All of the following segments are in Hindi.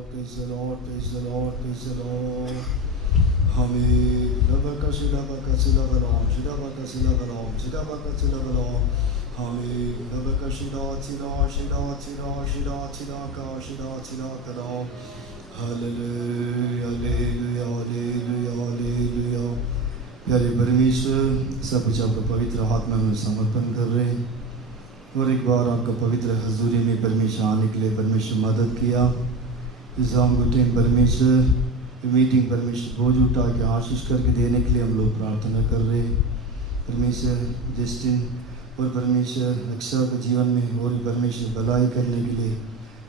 Lord, praise the Lord, praise the Lord, praise the Lord. Amen. Shidabakasilabalom, Shidabakasilabalom, Shidabakasilabalom. Amen. Shida. Hallelujah, hallelujah, hallelujah, hallelujah. प्यारे परमेश्वर, सब कुछ आपको पवित्र हाथ में समर्पण कर रहे हैं और एक बार आपका पवित्र हजूरी में परमेश्वर आने के लिए परमेश्वर मदद किया। इस टाइम परमेश्वर मीटिंग परमेश्वर बोझ उठा के आशीष करके देने के लिए हम लोग प्रार्थना कर रहे हैं। परमेश्वर जस्टिन और परमेश्वर अक्षर के जीवन में और भी परमेश्वर भलाई करने के लिए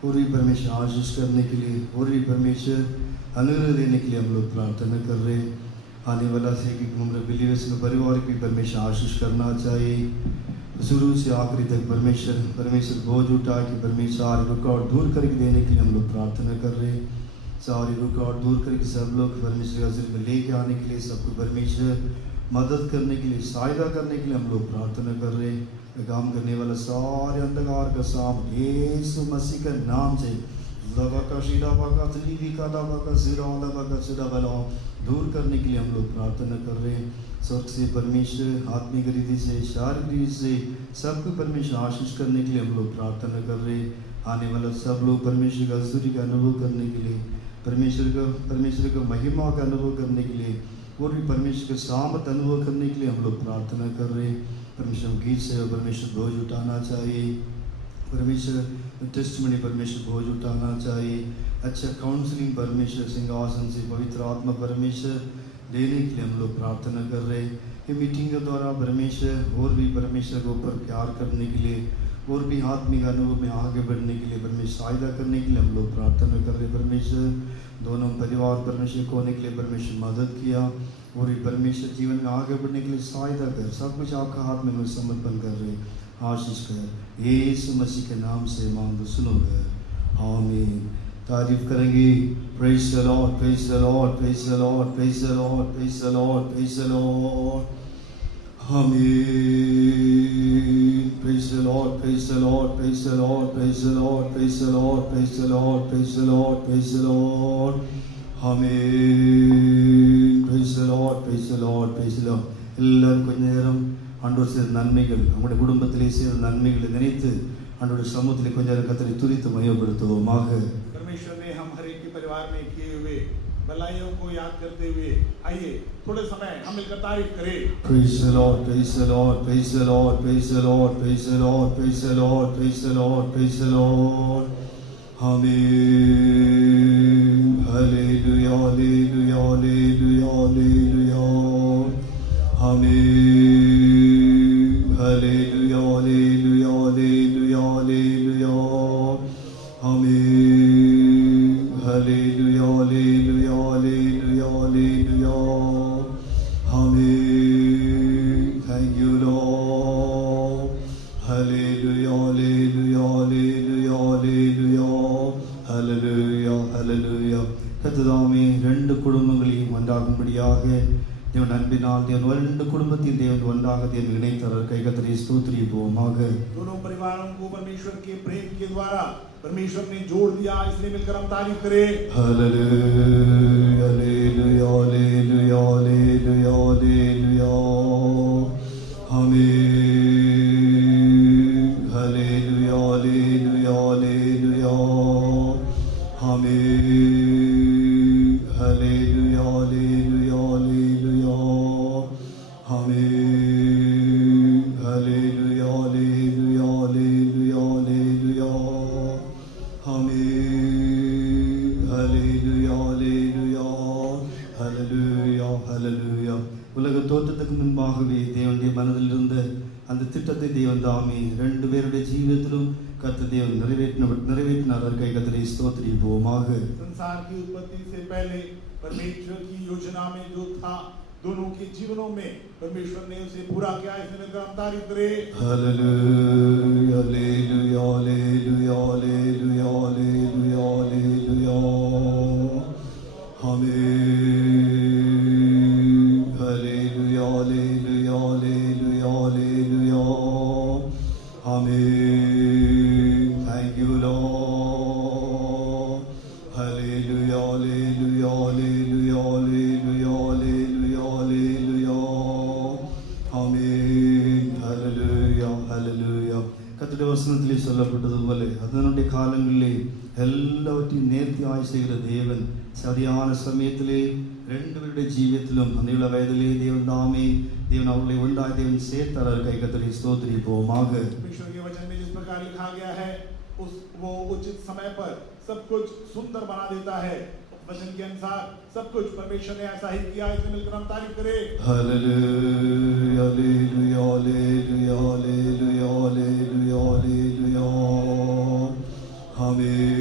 और भी परमेश्वर आशीष करने के लिए और भी परमेश्वर अनुग्रह देने के लिए हम लोग प्रार्थना कर रहे हैं। आने वाला से कि हमारे बिलीवर्स के परिवार की परमेश्वर आशीष करना चाहिए। शुरू से आखिरी तक परमेश्वर बोझ उठा के परमेश्वर सारी रुकावट दूर करके देने के लिए हम लोग प्रार्थना कर रहे हैं। सारी रुकावट दूर करके सब लोग परमेश्वर हज़ूर में लेके आने के लिए, सबको परमेश्वर मदद करने के लिए, सहायता करने के लिए हम लोग प्रार्थना कर रहे हैं। काम करने वाला सारे अंधकार का साम यीशु मसीह के नाम से दूर करने के लिए हम लोग प्रार्थना कर रहे हैं। स्वर्ग से परमेश्वर आत्मिक रीति से, शारीरिक रीति से सबको परमेश्वर आशीष करने के लिए हम लोग प्रार्थना कर रहे हैं। आने वाला सब लोग परमेश्वर का हज़ूरी का अनुभव करने के लिए, परमेश्वर का महिमा का अनुभव करने के लिए और भी परमेश्वर का सामर्थ अनुभव करने के लिए हम लोग प्रार्थना कर रहे हैं। परमेश्वर गीत से परमेश्वर बोझ उठाना चाहिए, परमेश्वर टेस्टमनी परमेश्वर बोझ उठाना चाहिए, अच्छा काउंसलिंग परमेश्वर सिंहासन से पवित्र आत्मा परमेश्वर देने के लिए हम लोग प्रार्थना कर रहे हैं। ये मीटिंग के द्वारा परमेश्वर और भी परमेश्वर के ऊपर प्यार करने के लिए और भी आत्मिक अनुभव में आगे बढ़ने के लिए परमेश्वर सहायता करने के लिए हम लोग प्रार्थना कर रहे हैं। परमेश्वर दोनों परिवार परमेश्वर को होने के लिए परमेश्वर मदद किया और भी परमेश्वर जीवन में आगे बढ़ने के लिए सहायता कर, सब कुछ आपका हाथ में समर्पण कर रहे हैं। आशीष कर यीशु मसीह के नाम से मांग सुनो कर आमीन। तारीफ करेंगे। Praise the Lord, praise the Lord, praise the Lord, praise the Lord, praise the Lord, praise the Lord. आमीन। Praise the Lord, praise the Lord, praise the Lord, praise the Lord, praise the Lord, praise the Lord, praise the Lord, praise the Lord. आमीन। Praise the Lord, praise the Lord, praise the Lord. எல்லாரும் கொஞ்ச நேரம் ஆண்டவர் செய்த நன்மைகள், நம்முடைய குடும்பத்திலே செய்த நன்மைகளை நினைத்து आंडोर समुद्र को जल कतरी तुरित मयोबरतो माग। परमेश्वर ने हम हर एक के परिवार में किए हुए भलाइयों को याद करते हुए आइए थोड़े समय हम मिलकर तारीफ करें। Praise the Lord, praise the Lord, praise the Lord, praise the Lord, praise the Lord, praise the Lord, praise the Lord, praise the Lord. Amen. Hallelujah, hallelujah, hallelujah, hallelujah. Amen. Hallelujah, hallelujah, hallelujah, hallelujah. Amen. Hallelujah, hallelujah, hallelujah, hallelujah. Amen. Thank you, Lord. Hallelujah, hallelujah, hallelujah, hallelujah. Hallelujah, hallelujah. கர்த்ததாமே ரெண்டு குடும்பங்களையும் ஒன்றாகும்படியாக தேவன் அன்பினால் தேவன் ரெண்டு குடும்பத்தையும் தேவன் ஒன்றாக தேவன் இணைத்தார்। கைகத்தரி ஸ்தோத்திரிப்போமாக। दोनों परिवारों को परमेश्वर के प्रेम के द्वारा परमेश्वर ने जोड़ दिया, इसलिए मिलकर हम तारीफ करें। Hallelujah, hallelujah, hallelujah, hallelujah, hallelujah. आमीन। Hallelujah, hallelujah, hallelujah. आमीन। Hallelujah, hallelujah, hallelujah. आमीन। Hallelujah, hallelujah, hallelujah, hallelujah. आमीन। Hallelujah, hallelujah, hallelujah, hallelujah. உலக தோற்றத்துக்கு முன்பாகவே தேவனுடைய மனதில் இருந்த அந்த திட்டத்தை தேவன் தாமே ரெண்டு பேருடைய ஜீவிதத்திலும் கர்த்தர் தேவன் நிறைவேற்றினார்। கைகத்தரி ஸ்தோத்திரிப்போமாக। संसार की उत्पत्ति से पहले परमेश्वर की योजना में जो था दोनों के जीवनों में परमेश्वर ने उसे पूरा किया, इसलिए मिलकर हम तारीफ करें। Hallelujah, hallelujah, hallelujah, hallelujah, hallelujah, hallelujah. आमीन। Hallelujah, hallelujah, hallelujah, hallelujah. आमीन। Thank you Lord. हालेलुया। அதனுடைய காலங்களிலே எல்லாவற்றையும் நேர்த்தியாய் செய்கிற தேவன் சரியான சமயத்திலே ரெண்டு பேருடைய ஜீவியத்திலும் அந்த வயதிலே தேவன் தாமே தேவன் அவர்களை உண்டாய் தேவன் சேர்த்தார். கை கத்தரி ஸ்தோத்திரிப்போமாக. परमेश्वर के वचन में जिस प्रकार लिखा गया है वो उचित समय पर सब कुछ सुंदर बना देता है। वचन के अनुसार सब कुछ परमेश्वर ने ऐसा ही किया, इसलिए मिलकर हम तारीफ करें। Hallelujah hallelujah hallelujah hallelujah hallelujah hallelujah आमीन।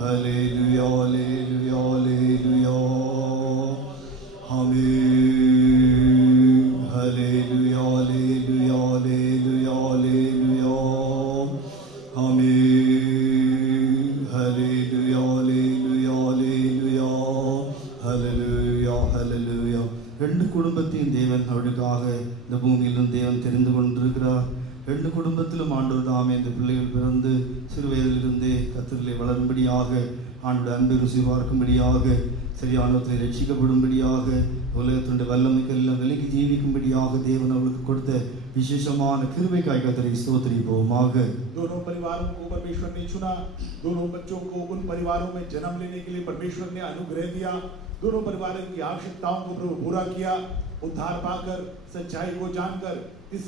हालेलुया हालेलुया हालेलुया आमीन। हालेलुया हालेलुया हालेलुया हालेलुया आमीन। Hallelujah hallelujah hallelujah hallelujah hallelujah. ரெண்டு குடும்பத்தையும் தேவன் அவருக்காக இந்த பூமியிலும் தேவன் தெரிந்து கொண்டிருக்கிறார். ரெண்டு குடும்பத்திலும் ஆண்டவர் தாமே இந்த பிள்ளைகள் பிறந்து சிறு வயதிலிருந்தே கர்த்தரிலே வளரும்படியாக, ஆண்டோட அன்பை ருசி பார்க்கும்படியாக, சரியானவற்றை ரட்சிக்கப்படும்படியாக, உலகத்தினுடைய வல்லமைக்கெல்லாம் விலகி ஜீவிக்கும்படியாக தேவன் அவர்களுக்கு கொடுத்த விசேஷமான கிருபைக்காய் கர்த்தரை ஸ்தோத்திரிப்போமாக. दोनों परिवारों को परमेश्वर ने चुना, दोनों बच्चों को उन परिवारों में जन्म लेने के लिए परमेश्वर ने अनुग्रह दिया, दोनों परिवारों की आवश्यकताओं को प्रभु पूरा किया। उद्धार पाकर, सच्चाई को जानकर इस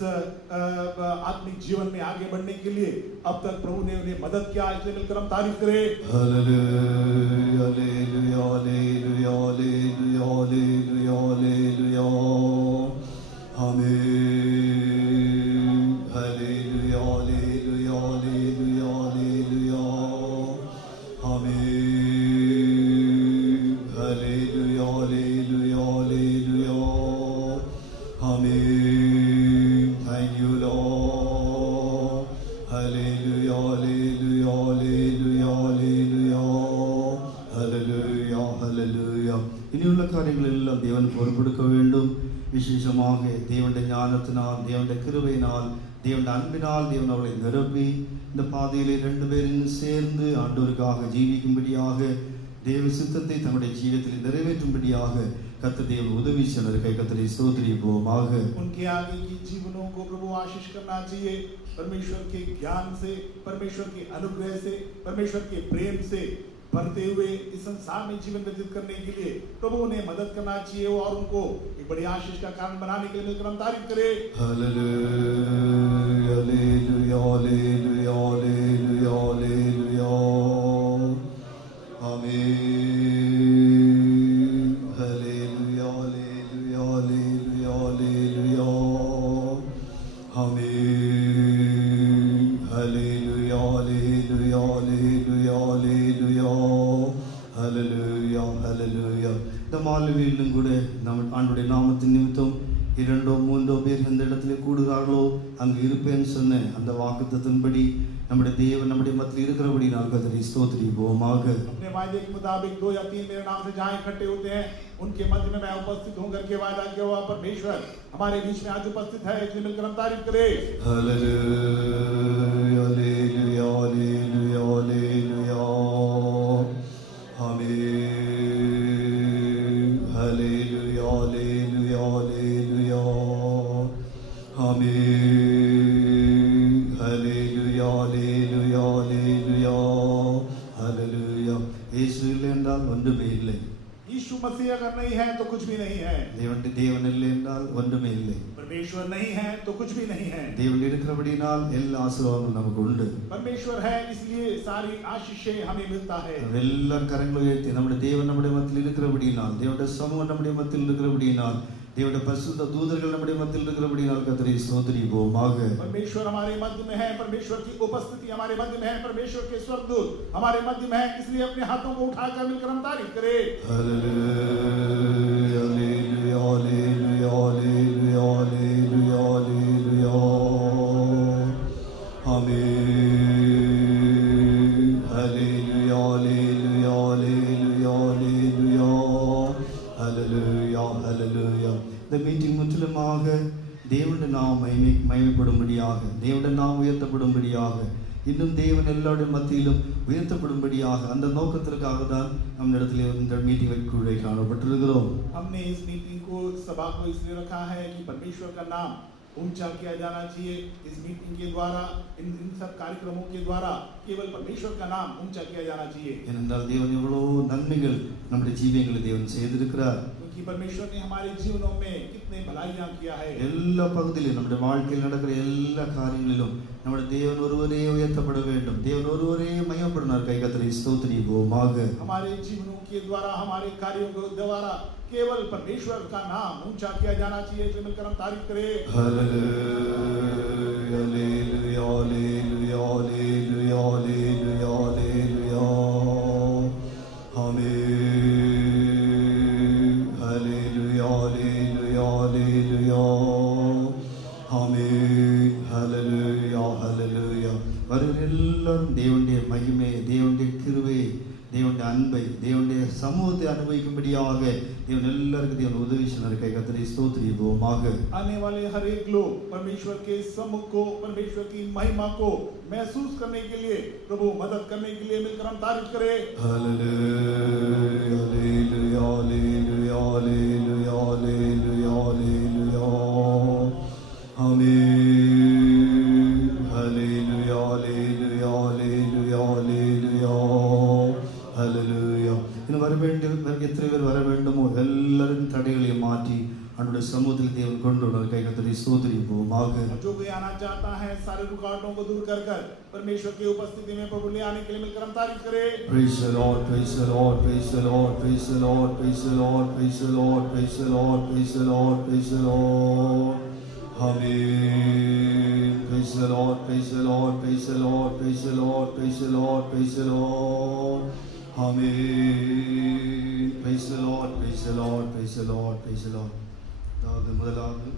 आत्मिक जीवन में आगे बढ़ने के लिए अब तक प्रभु ने उन्हें मदद किया, इसलिए मिलकर हम तारीफ करें। Hallelujah hallelujah hallelujah hallelujah hallelujah hallelujah आमीन। हालेलुया हालेलुया हालेलुया हालेलुया आमीन। हालेलुया हालेलुया हालेलुया आमीन। Thank you Lord. Hallelujah hallelujah hallelujah hallelujah hallelujah hallelujah. இனியுள்ள காரியங்கள் எல்லாம் தேவன் பொறுப்பெடுக்க வேண்டும். விசேஷமாக தேவனுடைய ஞானத்தினால், தேவனுடைய கிருபையினால், தேவனுடைய அன்பினால் தேவன் அவர்களை நிரப்பி இந்த பாதையிலே ரெண்டு பேரும் சேர்ந்து ஆண்டவருக்காக ஜீவிக்கும்படியாக, தேவ சித்தத்தை தங்களுடைய ஜீவியத்தில் நிறைவேற்றும்படியாக கர்த்தர் தேவன் உதவி செய்வார். கை கர்த்தரை ஸ்தோத்திரிப்போமாக. उनके आगे की जीवनों को प्रभु आशीष करना चाहिए। परमेश्वर के ज्ञान से, परमेश्वर के अनुग्रह से, परमेश्वर के प्रेम से भरते हुए इस संसार में जीवन व्यतीत करने के लिए प्रभु उन्हें मदद करना चाहिए और उनको एक बड़ी आशीष का कारण बनाने के लिए मिलकर हम तारीफ करें। Hallelujah hallelujah hallelujah hallelujah hallelujah आमीन। हालेलुया हालेलुया हालेलुया हालेलुया आमीन। Hallelujah hallelujah hallelujah hallelujah hallelujah hallelujah. இந்த மாலையிலும் கூட நம் ஆண்டவருடைய நாமத்தின் நிமித்தம் இரண்டோ மூன்றோ பேர் எந்த இடத்துல கூடுகிறார்களோ அங்கு இருப்பேன்னு சொன்ன அந்த வாக்குத்தத்தின்படி நம்முடைய தேவன் நம்முடைய மத்தியில் இருக்கிறபடி நான் கர்த்தரை ஸ்தோத்திரிப்போமாக. अपने वायदे के मुताबिक 2 या 3 मेरे नाम से जहाँ इकट्ठे होते हैं उनके मध्य में मैं उपस्थित हूँ करके वायदा किया हुआ परमेश्वर हमारे बीच में आज उपस्थित है, इसलिए मिलकर हम तारीफ करें। हालेलुया हालेलुया हालेलुया हालेलुया आमीन। हालेलुया हालेलुया हालेलुया आमीन। Hallelujah hallelujah hallelujah hallelujah. இயேசு இல்லை என்றால் ஒன்றுமே இல்லை. यीशु मसीह अगर नहीं है तो कुछ भी नहीं है। தேவன் இல்லை என்றால் ஒன்றுமே இல்லை. परमेश्वर नहीं है तो कुछ भी नहीं है। தேவன் இருக்கிறபடினால் எல்லா ஆசீர்வாதமும் நமக்கு உண்டு. परमेश्वर है इसलिए सारी आशीषें हमें मिलता है। எல்லாரும் கரங்களை உயர்த்தி நம்முடைய தேவன் நம்முடைய மத்தியில் இருக்கிறபடினால், தேவனுடைய சமூகம் நம்முடைய மத்தியில் இருக்கிறபடினால், தேவனுடைய பரிசுத்த தூதர்கள் நம்முடைய மத்தியில் இருக்கிறபடினால் கர்த்தரை ஸ்தோத்திரிப்போமாக. परमेश्वर हमारे मध्य में है, परमेश्वर की उपस्थिति हमारे मध्य में है, परमेश्वर के स्वर्गदूत हमारे मध्य में है, इसलिए अपने हाथों को उठाकर मिलकर हम तारीफ करें। Hallelujah hallelujah hallelujah hallelujah hallelujah hallelujah आमीन। Hallelujah hallelujah hallelujah hallelujah hallelujah hallelujah. இந்த மீட்டிங் முற்றிலுமாக தேவனுடைய நாம் மகிமைப்படும்படியாக, தேவனுடைய நாம் உயர்த்தப்படும்படியாக, இன்னும் தேவன் எல்லாருடைய மத்தியிலும் உயர்த்தப்படும்படியாக அந்த நோக்கத்திற்காக தான் நம்ம இடத்துல இந்த மீட்டிங் வைக்க காணப்பட்டிருக்கிறோம். हमने इस मीटिंग को, सभा को इसलिए रखा है कि परमेश्वर का नाम ऊंचा किया जाना चाहिए। इस मीटिंग के द्वारा, इन सब कार्यक्रमों के द्वारा केवल परमेश्वर का नाम ऊंचा किया जाना चाहिए, ஏனென்றால் தேவன் எவ்வளோ நன்மைகள் நம்முடைய ஜீவியங்களை தேவன் செய்திருக்கிறார். क्योंकि परमेश्वर ने हमारे जीवनों में कितने भलाइयां किया है। எல்லா பகுதியிலும் நம்முடைய வாழ்க்கையில் நடக்கிற எல்லா காரியங்களிலும் நம்முடைய தேவன் ஒருவரே உயர்த்தப்பட வேண்டும், தேவன் ஒருவரே மகிமைப்படணும். கை கத்தரை ஸ்தோத்திரிப்போமாக. हमारे जीवनों के द्वारा, हमारे कार्यों के द्वारा केवल परमेश्वर का नाम ऊंचा किया जाना चाहिए। इसलिए मिलकर हम तारीफ करें। Hallelujah hallelujah hallelujah hallelujah hallelujah hallelujah आमीन। हालेलुया हालेलुया हालेलुया आमीन। Hallelujah hallelujah. வருகிற எல்லாரும் தேவனுடைய மகிமை, தேவனுடைய கிருபை, தேவனுடைய அன்பை, தேவனுடைய சமூகத்தை அனுபவிக்கும்படியாக தேவன் எல்லாருக்கும் தேவன் உதவி செய்வார். கை கத்தரை ஸ்தோத்திரிப்போமாக. आने वाले हर एक लोग परमेश्वर के सम्मुख को, परमेश्वर की महिमा को महसूस करने के लिए, प्रभु मदद करने के लिए मिलकर हम तारीफ करें। Hallelujah hallelujah hallelujah hallelujah hallelujah hallelujah आमीन। Hallelujah hallelujah hallelujah hallelujah hallelujah. இன்னும் வர வேண்டும், எத்தனை பேர் வர வேண்டுமோ எல்லாரும் தடைகளையும் மாற்றி அவனுடைய சமூகத்தில் தேவன் கொண்டு வர கை கத்தரை ஸ்தோத்திரிப்போமாக. जो कोई आना चाहता है सारे रुकावटों को दूर कर कर परमेश्वर की उपस्थिति में प्रभु ले आने के लिए मिलकर हम तारीफ करें। Praise the Lord, praise the Lord, praise the Lord, praise the Lord, praise the Lord, praise the Lord, praise the Lord, praise the Lord, praise the Lord. Amen. Praise the Lord, praise the Lord, praise the Lord, praise the Lord, praise the Lord, praise the Lord. Amen. Praise the Lord, praise the Lord, praise the Lord, praise the Lord. அதாவது முதலாவது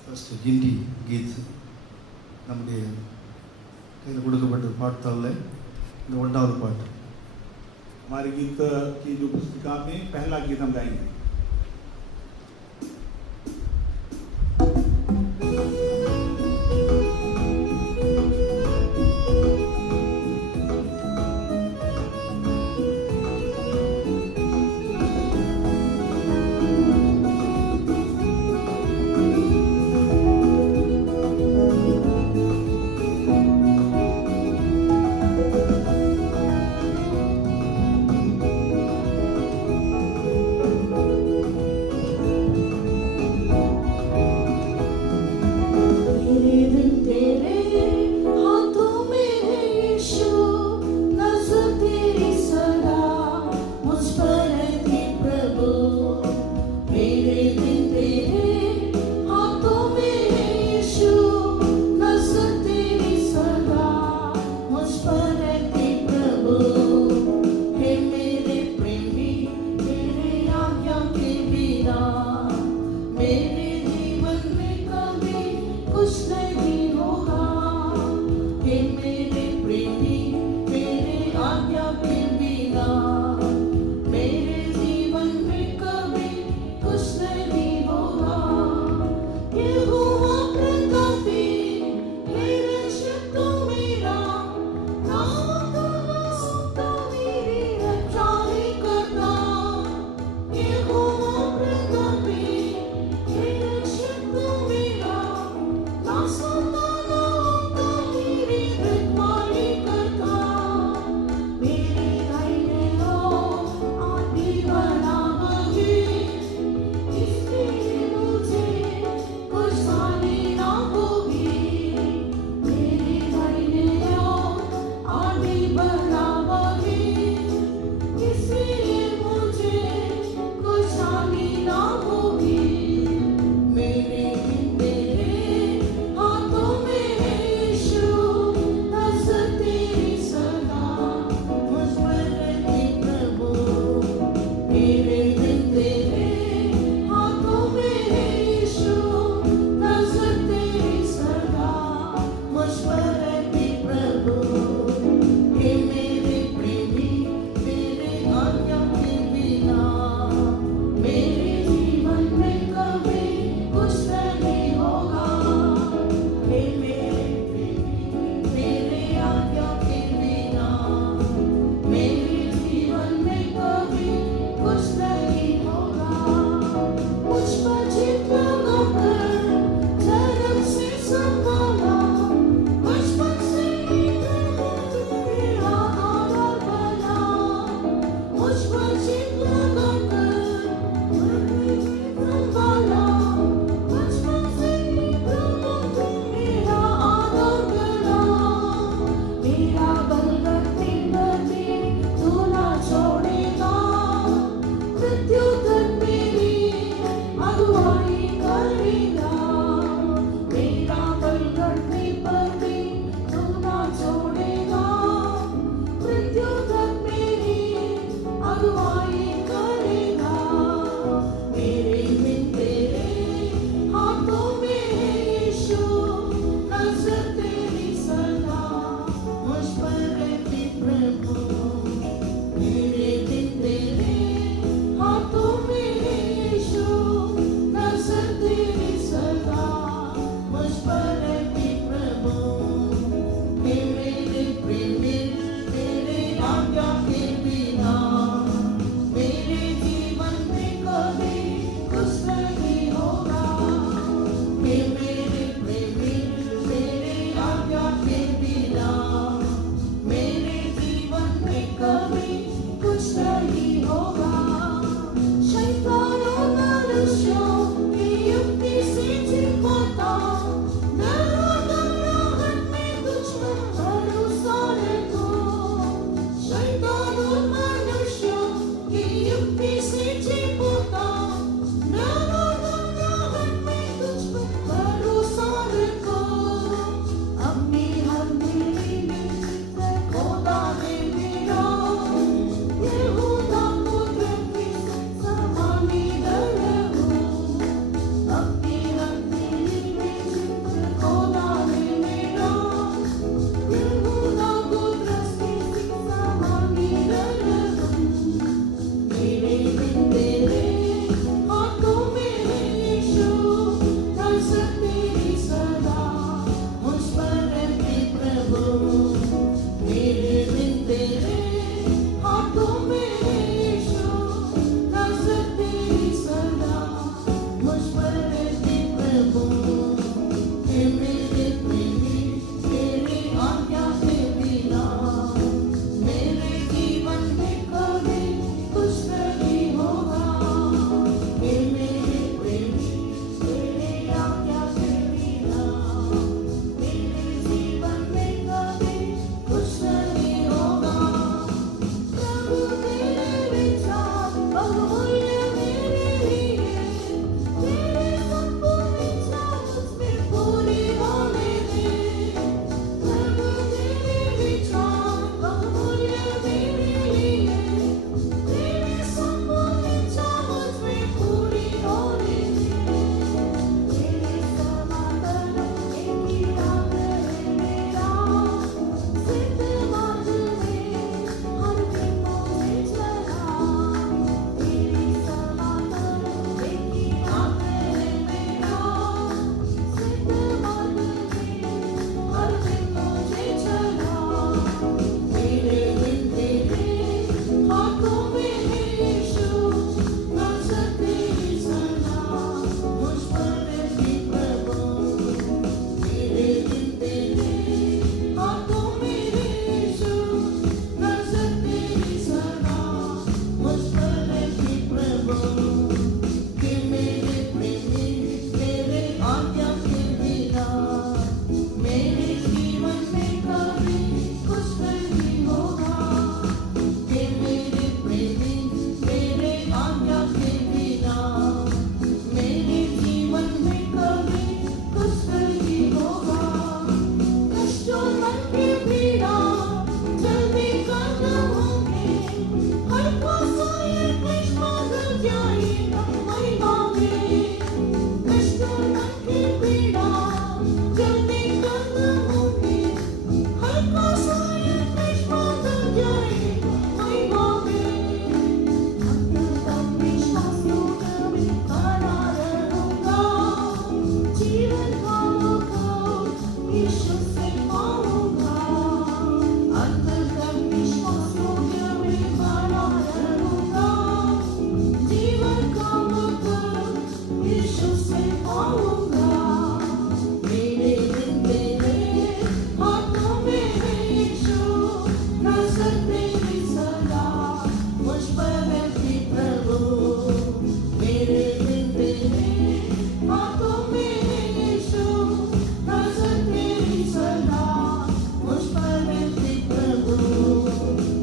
ஃபர்ஸ்ட் ஹிந்தி கீத் நம்முடைய கையில் கொடுக்கப்பட்ட பாட்டால் இந்த ஒன்றாவது பாட்டு. हमारे गीत की जो पुस्तिका में पहला गीत हम गाएंगे। से पाऊंगा, अंत तक विश्वास योग्य में खड़ा रहूंगा। जीवन का मतलब यीशु से पाऊंगा। मेरे दिन तेरे हाथों में है यीशु, नजर तेरी सदा मुझ पर रहती प्रभु। मेरे दिन तेरे हाथों में है यीशु, नजर तेरी सदा मुझ पर रहती प्रभु।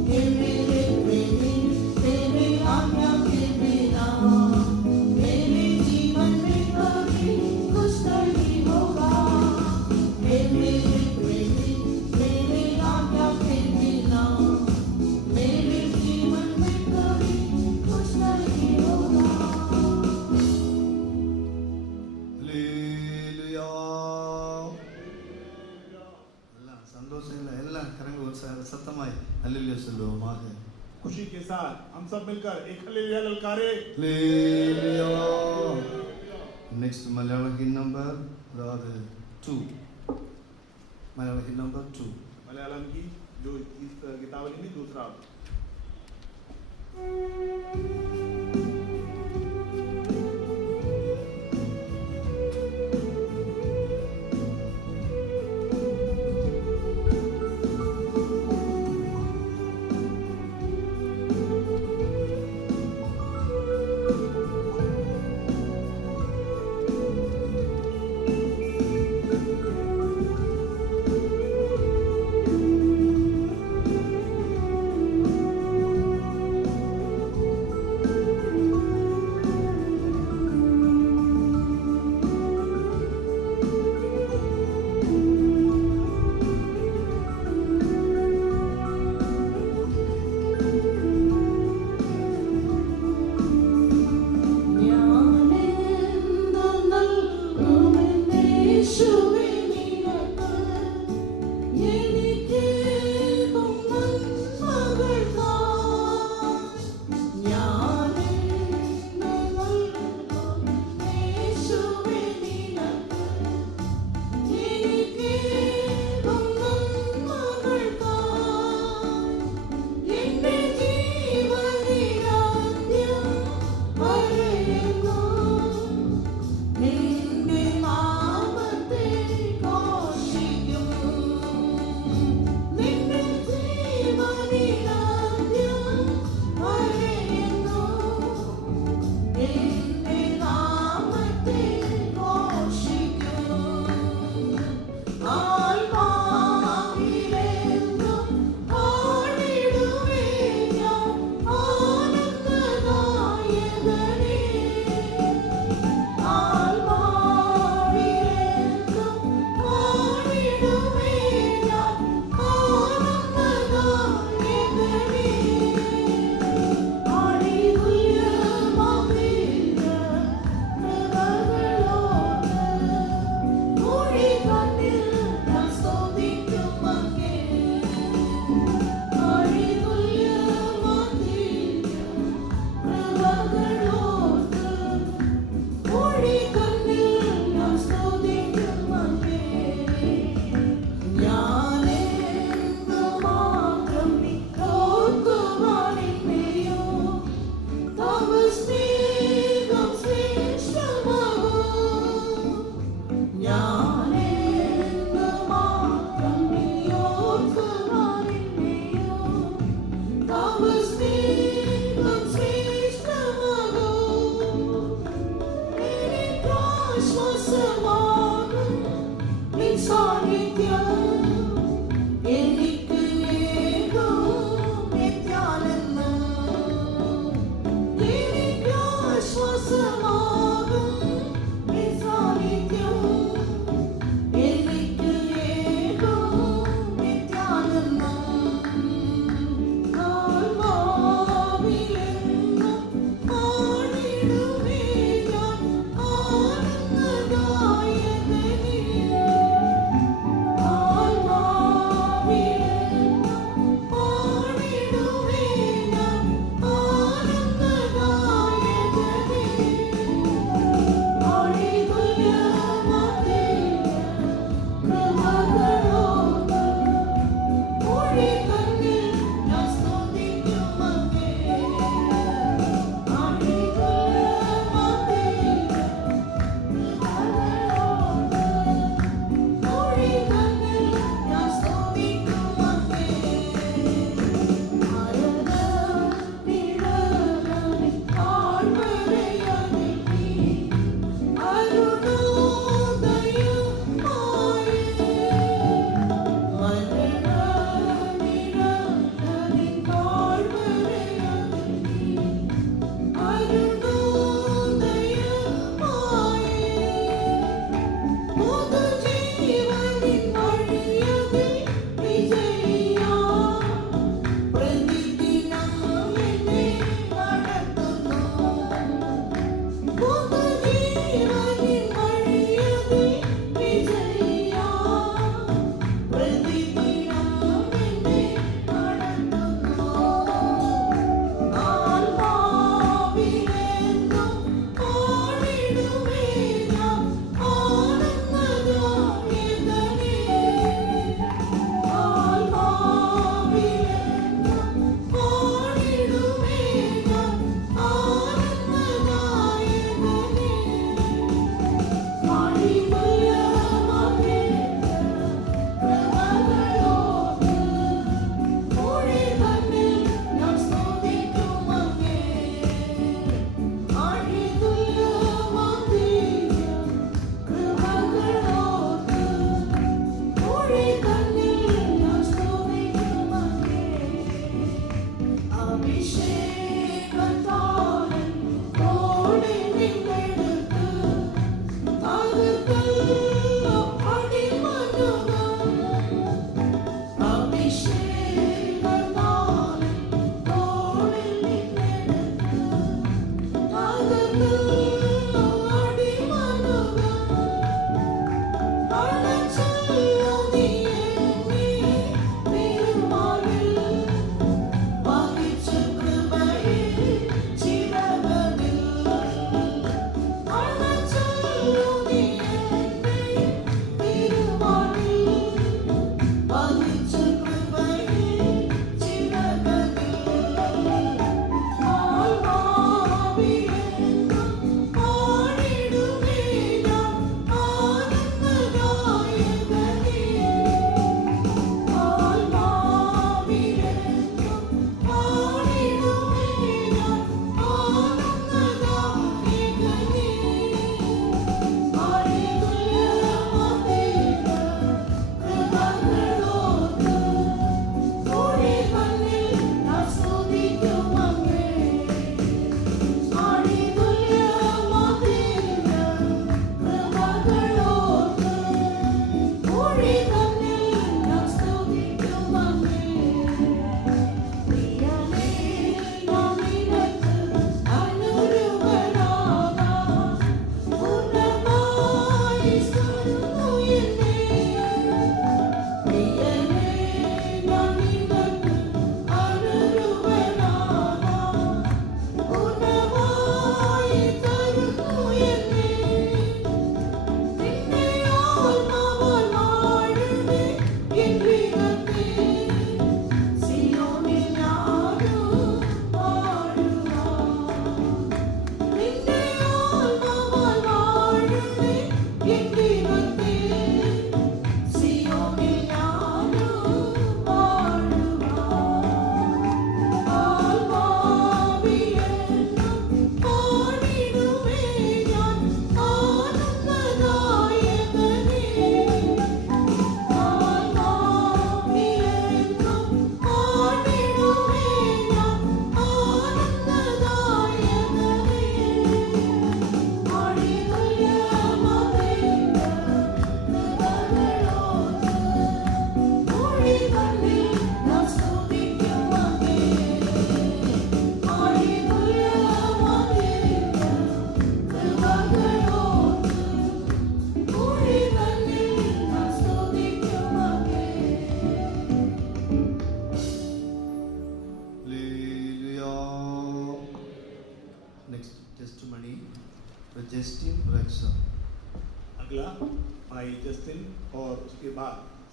हे मेरे प्रेमी, तेरे आज्ञा के बिना मेरे जीवन में कभी कुछ नहीं होगा। हे मेरे प्रेमी, तेरे आज्ञा के बिना मेरे जीवन में कभी कुछ नहीं होगा। ഹല്ലേലൂയ. എല്ലാം സന്തോഷമില്ല, എല്ലാം കരങ്ങൾ സത്തമായി ഹല്ലേലൂയ ചൊല്ലുவோமாக. खुशी के साथ हम सब मिलकर एक हालेलुया ललकारे। Hallelujah. Next Malayalam hymn number അതായത് 2. Malayalam hymn number 2. मलयालम की जो इस गीतावली में दूसरा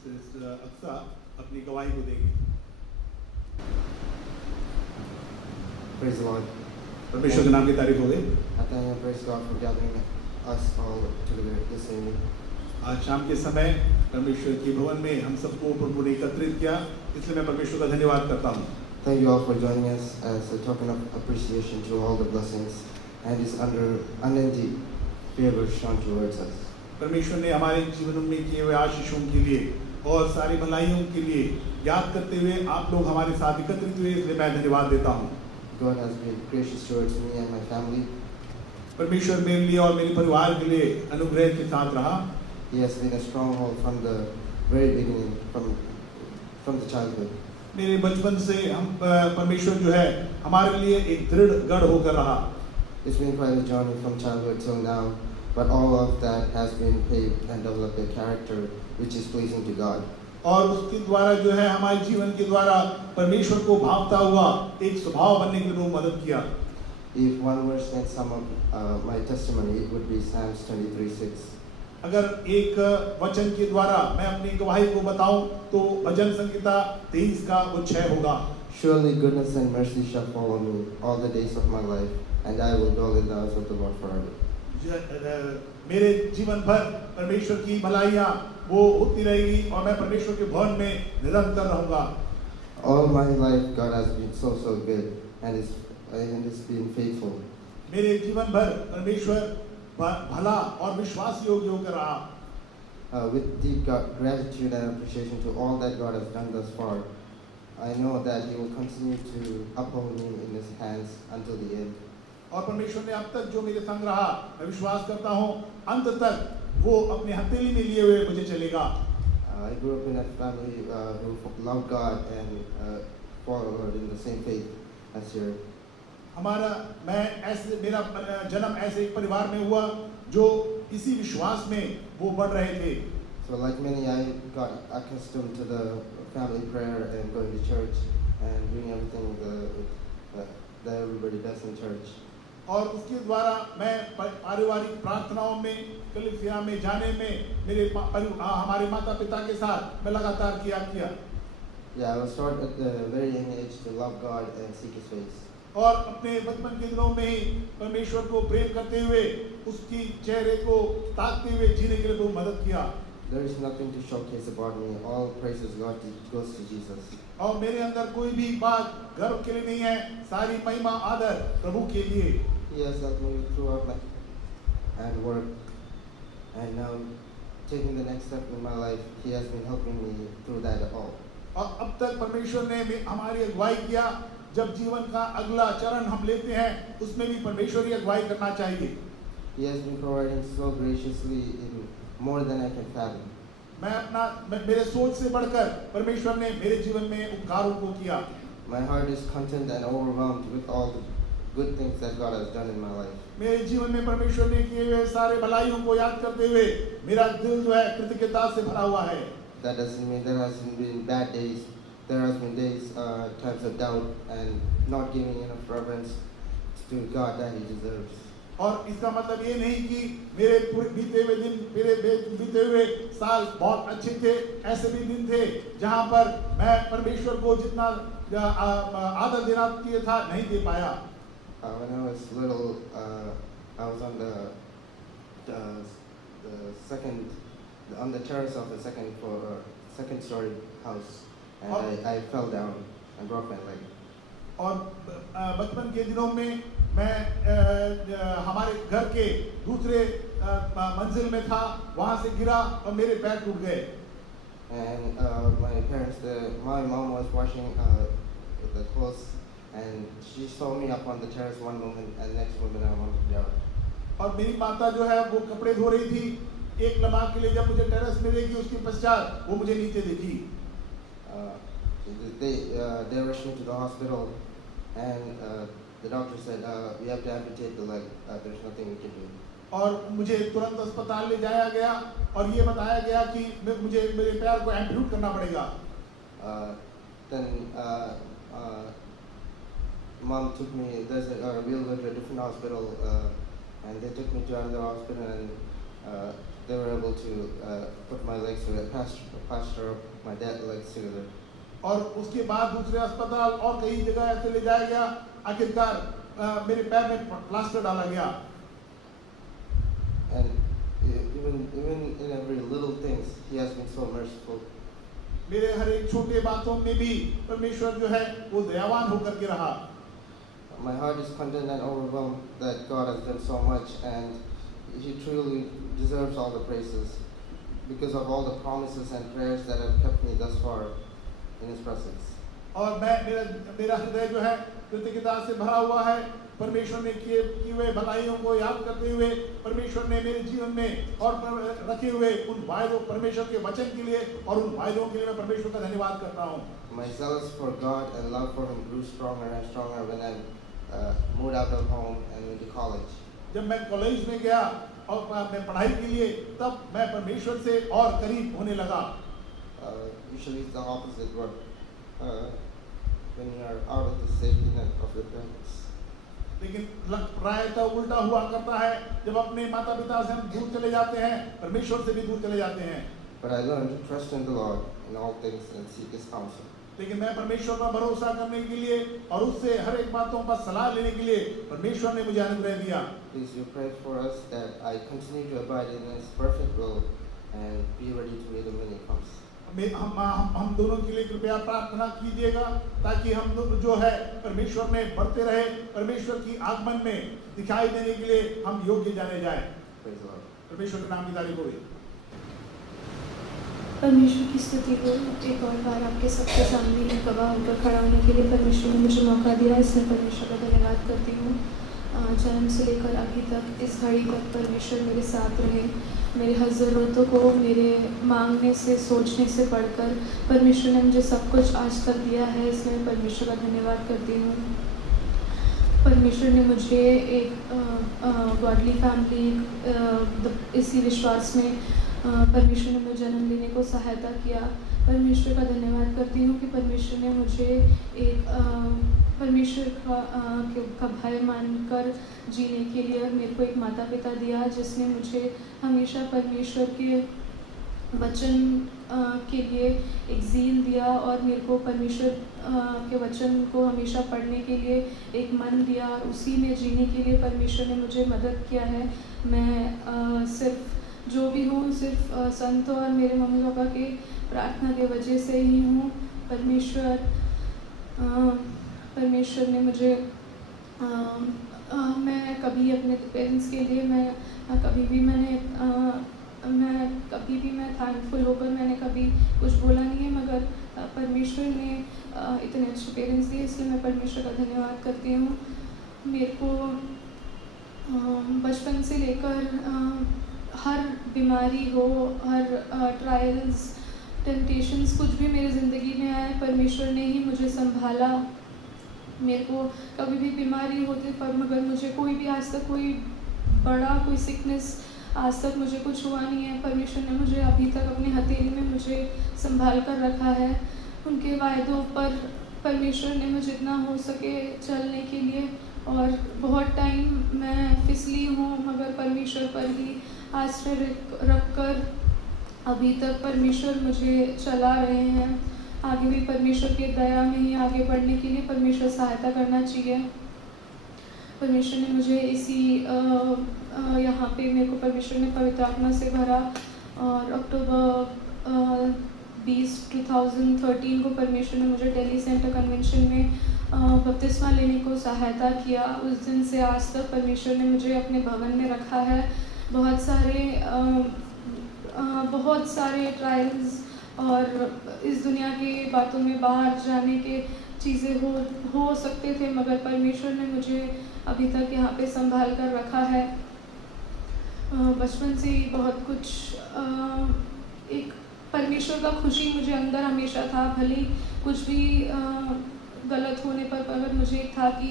सिस्टर अक्सा अपनी गवाही को देगी। Praise the Lord. परमेश्वर के नाम की तारीफ हो गई। I thank and praise God for gathering us all together this evening. आज शाम के समय परमेश्वर के भवन में हम सबको प्रभु ने एकत्रित किया, इसलिए मैं परमेश्वर का धन्यवाद करता हूँ। Thank you all for joining us as a token of appreciation to all the blessings and His unending favor shown towards us. परमेश्वर ने हमारे जीवन में किए हुए आशीषों के लिए और सारी भलाइयों के लिए याद करते हुए आप लोग हमारे साथ एकत्रित हुए, इसलिए मैं धन्यवाद देता हूँ। God has been gracious towards me and my family. परमेश्वर मेरे लिए और मेरे परिवार के लिए अनुग्रह के साथ रहा। He has been a stronghold from the very beginning, from the childhood. मेरे बचपन से हम परमेश्वर जो है हमारे लिए एक दृढ़ गढ़ होकर रहा। It's been quite a journey from childhood till now, but all of that has been paved and developed a character which is pleasing to God. और उसके द्वारा जो है हमारे जीवन के द्वारा परमेश्वर को भावता हुआ एक स्वभाव बनने के लिए मदद किया। If one verse can sum up my testimony, it would be Psalms 23:6. अगर एक वचन के द्वारा मैं अपनी गवाही को बताऊं तो भजन संहिता 23 का वो 6 होगा। Surely goodness and mercy shall follow me all the days of my life, and I will dwell in the house of the Lord forever. मेरे जीवन भर परमेश्वर की भलाइयाँ वो होती रहेगी और मैं परमेश्वर के भवन में निरंतर रहूंगा। All my life God has been so good and it's been faithful. मेरे जीवन भर परमेश्वर भला और विश्वास योग्य होकर रहा। With deep gratitude and appreciation to all that God has done thus far, I know that He will continue to uphold me in His hands until the end. और परमेश्वर ने अब तक जो मेरे संग रहा, मैं विश्वास करता हूँ अंत तक वो अपने हथेली में लिए हुए मुझे चलेगा। I grew up in a family who loved God and followed in the same faith as your. मेरा जन्म ऐसे एक परिवार में हुआ जो इसी विश्वास में वो बढ़ रहे थे। So like many, I got accustomed to the family prayer and going to church and doing everything that everybody does in church. और उसके द्वारा मैं पारिवारिक प्रार्थनाओं में कलीसिया में जाने में हमारे माता पिता के साथ मैं लगातार किया। Yeah, I was taught at the very young age to love God and seek His face. और अपने बचपन के दिनों में ही परमेश्वर को प्रेम करते हुए उसकी चेहरे को ताकते हुए जीने के लिए वो मदद किया। There is nothing to showcase about me. All praises goes to Jesus. और मेरे अंदर कोई भी बात गर्व के लिए नहीं है, सारी महिमा आदर प्रभु के लिए। He has helped me throughout my and work, and now taking the next step in my life, He has been helping me through that all. और अब तक परमेश्वर ने हमारी अगुवाई किया। जब जीवन का अगला चरण हम लेते हैं उसमें भी परमेश्वर ही अगुवाई करना चाहिए। He has been providing so graciously in more than I can fathom. मेरे सोच से बढ़कर परमेश्वर ने मेरे जीवन में उपकारों को किया। My heart is content and overwhelmed with all the good things that God has done in my life. मेरे जीवन में परमेश्वर ने किए हुए सारे भलाइयों को याद करते हुए मेरा दिल जो है कृतज्ञता से भरा हुआ है। That doesn't mean there hasn't been bad days. There has been days, times of doubt and not giving enough reverence to God that He deserves. और इसका मतलब ये नहीं कि मेरे बीते हुए दिन, मेरे बीते हुए साल बहुत अच्छे थे। ऐसे भी दिन थे जहाँ पर मैं परमेश्वर को जितना आदर देना चाहिए था नहीं दे पाया। When I was little, I was on the terrace of the second story house, and I fell down and broke my leg. और बचपन के दिनों में मैं हमारे घर के दूसरे मंजिल में था, वहाँ से गिरा और मेरे पैर टूट गए। And my mom was washing the clothes, and she saw me up on the terrace one moment, and next moment I'm on the ground. और मेरी माता जो है वो कपड़े धो रही थी। एक लम्हा के लिए जब मुझे टेरेस में देखी, उसके पश्चात वो मुझे नीचे देखी। They rushed me to the hospital, and the doctor said we have to amputate the leg. There's nothing we can do. और मुझे तुरंत अस्पताल ले जाया गया और ये बताया गया कि मुझे मेरे पैर को एम्प्यूट करना पड़ेगा। Then mom took me. We'll go to a different hospital, and they took me to another hospital, and they were able to put my legs together, plaster up my dad's legs together. और उसके बाद दूसरे अस्पताल और कई जगह ऐसे ले जाया गया, आखिरकार मेरे पैर में प्लास्टर डाला गया। And even in every little things, He has been so merciful. मेरे हर एक छोटे बातों में भी परमेश्वर जो है वो दयावान होकर के रहा। My heart is content and overwhelmed that God has done so much, and He truly deserves all the praises because of all the promises and prayers that have kept me thus far in His presence. और मेरा हृदय जो है कृतज्ञता से भरा हुआ है। परमेश्वर ने किए हुए भलाइयों को याद करते हुए परमेश्वर ने मेरे जीवन में और रखे हुए उन वायदों, परमेश्वर के वचन के लिए और उन वायदों के लिए मैं परमेश्वर का धन्यवाद करता हूँ। My zealous for God and love for Him grew stronger and stronger when I moved out of home and went to college. जब मैं कॉलेज में गया और मैं पढ़ाई के लिए, तब मैं परमेश्वर से और करीब होने लगा। Usually it's the opposite when you are out of the safety net of your parents. लेकिन प्रायतः उल्टा हुआ करता है, जब अपने माता पिता से हम दूर चले जाते हैं, परमेश्वर से भी दूर चले जाते हैं। But I learned to trust in the Lord in all things and seek His counsel. लेकिन मैं परमेश्वर पर भरोसा करने के लिए और उससे हर एक बातों पर सलाह लेने के लिए परमेश्वर ने मुझे अनुग्रह दिया। Please you pray for us that I continue to abide in His perfect will and be ready to meet Him when He comes. हम दोनों के लिए कृपया प्रार्थना कीजिएगा ताकि हम जो है परमेश्वर में बढ़ते रहे, परमेश्वर की आगमन में दिखाई देने के लिए हम योग्य जाने जाए। Praise the Lord. परमेश्वर के नाम की तारीफ हो। परमेश्वर की स्तुति हो। एक और बार आपके सबके सामने में गवाह होकर खड़ा होने के लिए परमेश्वर ने मुझे मौका दिया, इसमें परमेश्वर का धन्यवाद करती हूँ। जन्म से लेकर अभी तक, इस घड़ी तक परमेश्वर मेरे साथ रहे। मेरे हर ज़रूरतों को मेरे मांगने से, सोचने से बढ़कर परमेश्वर ने मुझे सब कुछ आज तक दिया है, इसमें परमेश्वर का धन्यवाद करती हूँ। परमेश्वर ने मुझे एक गॉडली फैमिली, इसी विश्वास में परमेश्वर ने मुझे जन्म लेने को सहायता किया। परमेश्वर का धन्यवाद करती हूँ कि परमेश्वर ने मुझे एक परमेश्वर का भय मानकर जीने के लिए मेरे को एक माता पिता दिया, जिसने मुझे हमेशा परमेश्वर के वचन के लिए एक ज़ील दिया और मेरे को परमेश्वर के वचन को हमेशा पढ़ने के लिए एक मन दिया और उसी में जीने के लिए परमेश्वर ने मुझे मदद किया है। मैं सिर्फ जो भी हूँ सिर्फ संत और मेरे मम्मी पापा के प्रार्थना के वजह से ही हूँ। परमेश्वर ने मुझे मैं कभी अपने पेरेंट्स के लिए मैं कभी भी मैं थैंकफुल होकर मैंने कभी कुछ बोला नहीं है, मगर परमेश्वर ने इतने अच्छे पेरेंट्स दिए, इसलिए मैं परमेश्वर का धन्यवाद करती हूँ। मेरे को बचपन से लेकर हर बीमारी हो, हर ट्रायल्स, टेम्पटेशंस कुछ भी मेरी ज़िंदगी में आए, परमेश्वर ने ही मुझे संभाला। मेरे को कभी भी बीमारी होती पर मगर मुझे कोई भी आज तक कोई बड़ा कोई सिकनेस आज तक मुझे कुछ हुआ नहीं है। परमेश्वर ने मुझे अभी तक अपनी हथेली में मुझे संभाल कर रखा है। उनके वायदों पर परमेश्वर ने मुझे जितना हो सके चलने के लिए, और बहुत टाइम मैं फिसली हूँ मगर परमेश्वर पर ही आश्रय रखकर अभी तक परमेश्वर मुझे चला रहे हैं। आगे भी परमेश्वर की दया में ही आगे बढ़ने के लिए परमेश्वर सहायता करना चाहिए। परमेश्वर ने मुझे इसी यहाँ पे मेरे को परमेश्वर ने पवित्र आत्मा से भरा और अक्टूबर 20, 2013 को परमेश्वर ने मुझे दिल्ली सेंटर कन्वेंशन में बपतिस्मा लेने को सहायता किया। उस दिन से आज तक परमेश्वर ने मुझे अपने भवन में रखा है। बहुत सारे ट्रायल्स और इस दुनिया के बातों में बाहर जाने के चीज़ें हो सकते थे, मगर परमेश्वर ने मुझे अभी तक यहाँ पे संभाल कर रखा है। बचपन से ही बहुत कुछ एक परमेश्वर का खुशी मुझे अंदर हमेशा था, भले कुछ भी गलत होने पर अगर मुझे था कि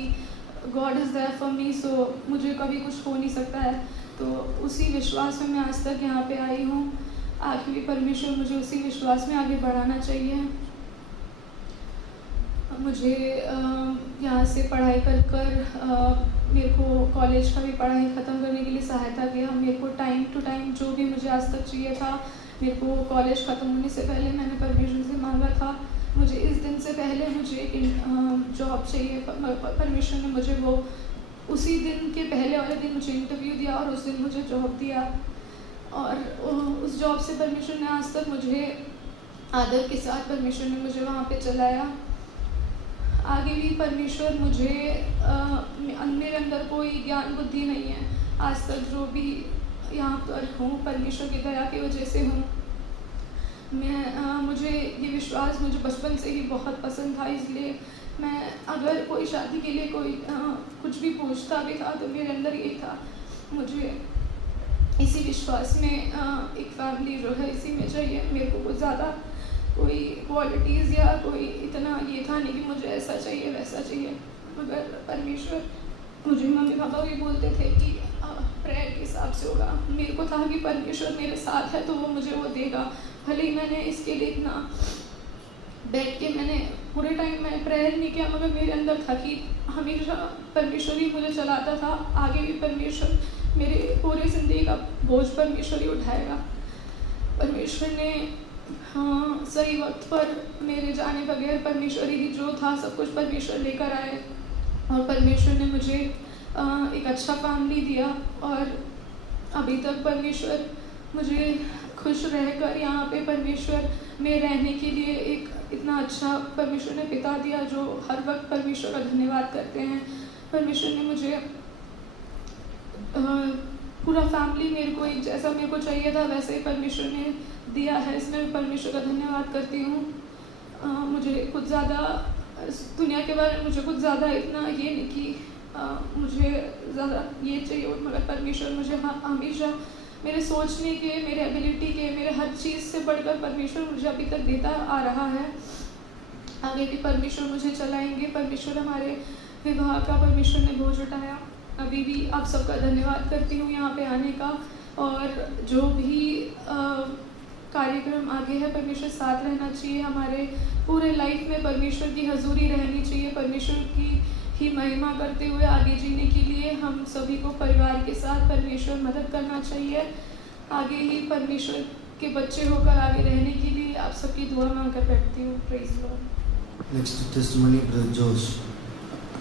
God is there for me, so मुझे कभी कुछ हो नहीं सकता है। तो उसी विश्वास में मैं आज तक यहाँ पे आई हूँ। आगे भी परमेश्वर मुझे उसी विश्वास में आगे बढ़ाना चाहिए। मुझे यहाँ से पढ़ाई कर मेरे को कॉलेज का भी पढ़ाई ख़त्म करने के लिए सहायता किया। मेरे को टाइम टू टाइम जो भी मुझे आज तक चाहिए था, मेरे को कॉलेज ख़त्म होने से पहले मैंने परमेश्वर से मांगा था। मुझे इस दिन से पहले मुझे एक जॉब चाहिए। परमेश्वर ने मुझे वो उसी दिन के पहले वाले दिन मुझे इंटरव्यू दिया और उस दिन मुझे जॉब दिया। और उस जॉब से परमेश्वर ने आज तक मुझे आदर के साथ परमेश्वर ने मुझे वहाँ पे चलाया। आगे भी परमेश्वर मुझे मेरे अंदर कोई ज्ञान बुद्धि नहीं है। आज तक जो भी यहाँ पर हूँ परमेश्वर की दया की वजह से हूँ। मुझे ये विश्वास मुझे बचपन से ही बहुत पसंद था, इसलिए मैं अगर कोई शादी के लिए कोई कुछ भी पूछता भी था तो मेरे अंदर यही था, मुझे इसी विश्वास में एक फैमिली जो है इसी में चाहिए। मेरे को कुछ ज़्यादा कोई क्वालिटीज़ या कोई इतना ये था नहीं कि मुझे ऐसा चाहिए वैसा चाहिए। मगर परमेश्वर, मुझे मम्मी पापा भी बोलते थे कि प्रेयर के हिसाब से होगा। मेरे को था कि परमेश्वर मेरे साथ है तो वो मुझे वो देगा। भले ही मैंने इसके लिए इतना बैठ के मैंने पूरे टाइम मैं प्रेयर नहीं किया, मगर मेरे अंदर था कि हमेशा परमेश्वर ही मुझे चलाता था। आगे भी परमेश्वर मेरे पूरे ज़िंदगी का बोझ परमेश्वर ही उठाएगा। परमेश्वर ने सही वक्त पर मेरे जाने बगैर परमेश्वर ही जो था सब कुछ परमेश्वर लेकर आए। और परमेश्वर ने मुझे एक अच्छा फैमिली दिया और अभी तक परमेश्वर मुझे खुश रहकर यहाँ पे परमेश्वर में रहने के लिए एक इतना अच्छा परमेश्वर ने पिता दिया जो हर वक्त परमेश्वर का धन्यवाद करते हैं। परमेश्वर ने मुझे पूरा फैमिली मेरे को एक जैसा मेरे को चाहिए था वैसे ही परमेश्वर ने दिया है। इसमें मैं परमेश्वर का धन्यवाद करती हूँ। मुझे कुछ ज़्यादा दुनिया के बारे में मुझे कुछ ज़्यादा इतना ये नहीं कि मुझे ज़्यादा ये चाहिए, मगर परमेश्वर मुझे हमेशा मेरे सोचने के, मेरे एबिलिटी के, मेरे हर चीज़ से बढ़कर परमेश्वर मुझे अभी तक देता आ रहा है। आगे भी परमेश्वर मुझे चलाएंगे। परमेश्वर हमारे विवाह का परमेश्वर ने बोझ उठाया। अभी भी आप सबका धन्यवाद करती हूँ यहाँ पे आने का। और जो भी कार्यक्रम आगे है परमेश्वर साथ रहना चाहिए। हमारे पूरे लाइफ में परमेश्वर की हजूरी रहनी चाहिए। परमेश्वर की ही महिमा करते हुए आगे जीने के लिए हम सभी को परिवार के साथ परमेश्वर मदद करना चाहिए। आगे ही परमेश्वर के बच्चे होकर आगे रहने के लिए आप सबकी दुआ मांग कर बैठती हूँ। Praise Lord. Next testimony brother जोश।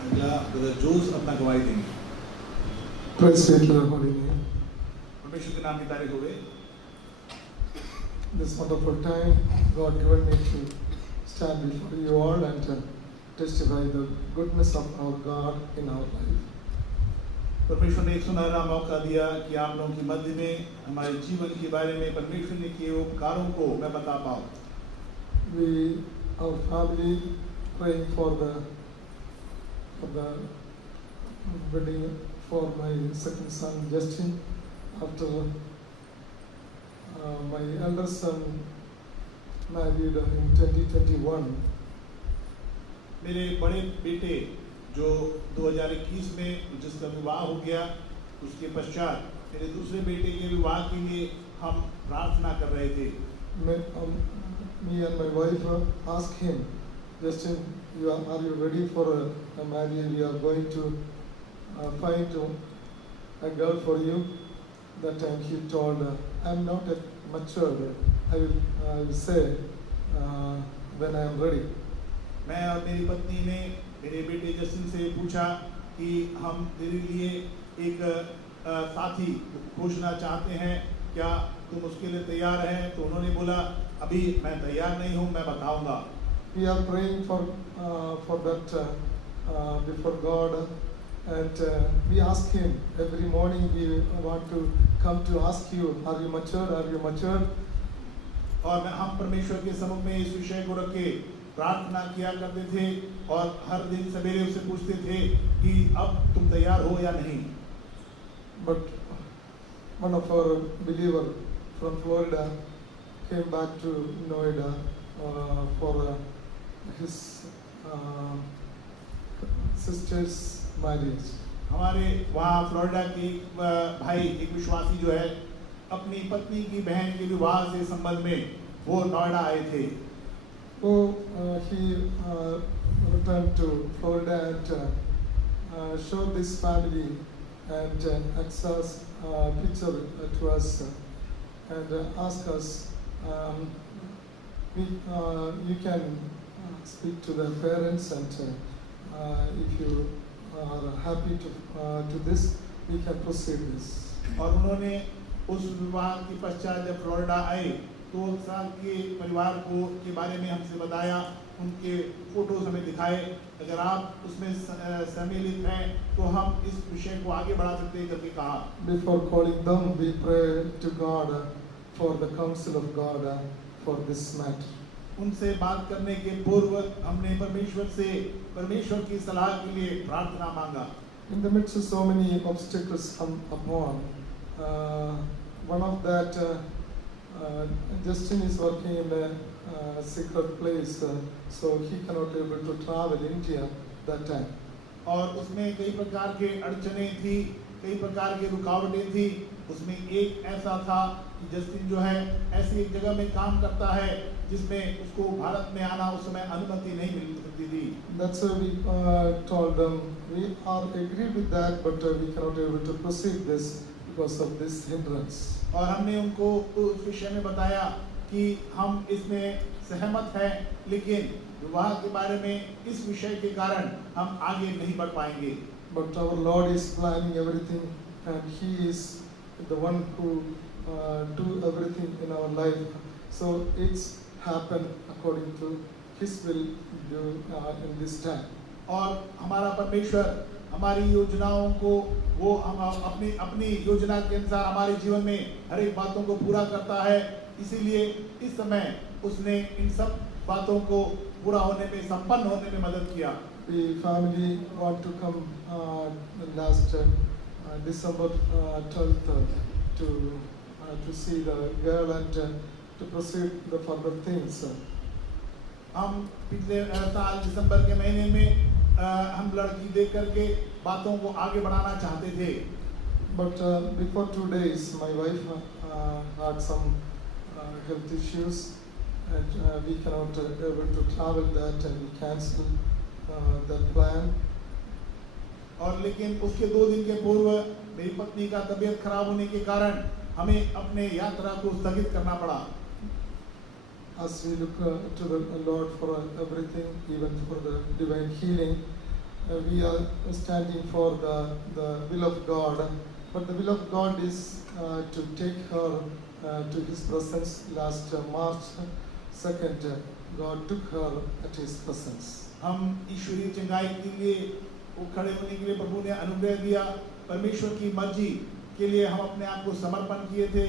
अगला ब्रदर जोश अपना गवाही देंगे। Praise be to the holy name. परमेश्वर के नाम की तारीफ हो गई। This wonderful time God given me to stand before you all and testify the goodness of our God in our life. परमेश्वर ने एक सुनहरा मौका दिया कि आप लोगों के मध्य में हमारे जीवन के बारे में परमेश्वर ने किए उपकारों को मैं बता पाऊँ। We, our family, praying for the wedding for my second son Justin after my elder son married in 2021. मेरे बड़े बेटे जो 2021 में जिसका विवाह हो गया, उसके पश्चात मेरे दूसरे बेटे के विवाह के लिए हम प्रार्थना कर रहे थे। Me and my wife asked him, Justin, are you ready for a marriage? We are going to find a girl for you. That time he told, I'm not yet matured. I will say when I am ready. मैं और मेरी पत्नी ने मेरे बेटे जस्टिन से पूछा कि हम तेरे लिए एक साथी खोजना चाहते हैं, क्या तुम उसके लिए तैयार हैं? तो उन्होंने बोला अभी मैं तैयार नहीं हूँ, मैं बताऊंगा। We are praying for that before God, and we ask Him every morning. We want to come to ask you, are you mature? Are you mature? और हम परमेश्वर के सम्मुख में इस विषय को रख के प्रार्थना किया करते थे और हर दिन सवेरे उससे पूछते थे कि अब तुम तैयार हो या नहीं। But one of our believer from Florida came back to Noida for his sister's marriage. हमारे वहाँ फ्लोरिडा के भाई एक विश्वासी जो है अपनी पत्नी की बहन के विवाह से संबंध में वो नोएडा आए थे। So he returned to Florida and showed this family and access picture to us and asked us, you can speak to their parents and if you are happy to this, we can proceed this. और उन्होंने उस विवाह के पश्चात जब फ्लोरिडा आए तो साल के परिवार को के बारे में हमसे बताया, उनके फोटोज हमें दिखाए। अगर आप उसमें सम्मिलित हैं तो हम इस विषय को आगे बढ़ा सकते हैं करके कहा। Before calling them, we pray to God for the counsel of God for this matter. उनसे बात करने के पूर्व हमने परमेश्वर से परमेश्वर की सलाह के लिए प्रार्थना मांगा। In the midst of so many obstacles come upon, one of that, Justin is working in a secret place, so he cannot able to travel India that time. और उसमें कई प्रकार के अड़चने थी, कई प्रकार की रुकावटें थी। उसमें एक ऐसा था कि जस्टिन जो है ऐसी एक जगह में काम करता है जिसमें उसको भारत में आना उस समय अनुमति नहीं मिल सकती थी। That's why we told them we are agreed with that, but we cannot able to proceed this because of this hindrance. और हमने उनको उस विषय में बताया कि हम इसमें सहमत हैं, लेकिन विवाह के बारे में इस विषय के कारण हम आगे नहीं बढ़ पाएंगे। But our Lord is planning everything, and He is the one who do everything in our life. So it's happened according to His will do in this time. और हमारा परमेश्वर हमारी योजनाओं को वो हम अपनी योजना के अनुसार हमारे जीवन में हर एक बातों को पूरा करता है। इसीलिए इस समय उसने इन सब बातों को पूरा होने में संपन्न होने में मदद किया। The family want to come last December 12th to see the girl and to proceed the further things. हम पिछले साल दिसंबर के महीने में हम लड़की देख करके बातों को आगे बढ़ाना चाहते थे। But before 2 days, my wife had some health issues, and we cannot able to travel that, and we cancelled that plan. और लेकिन उसके 2 दिन के पूर्व मेरी पत्नी का तबीयत खराब होने के कारण हमें अपने यात्रा को स्थगित करना पड़ा। As we look to the Lord for everything, even for the divine healing, we are standing for the will of God. But the will of God is to take her to His presence. Last March 2nd, God took her at His presence. हम ईश्वरीय चंगाई के लिए वो खड़े होने के लिए प्रभु ने अनुग्रह दिया। परमेश्वर की मर्जी के लिए हम अपने आप को समर्पण किए थे।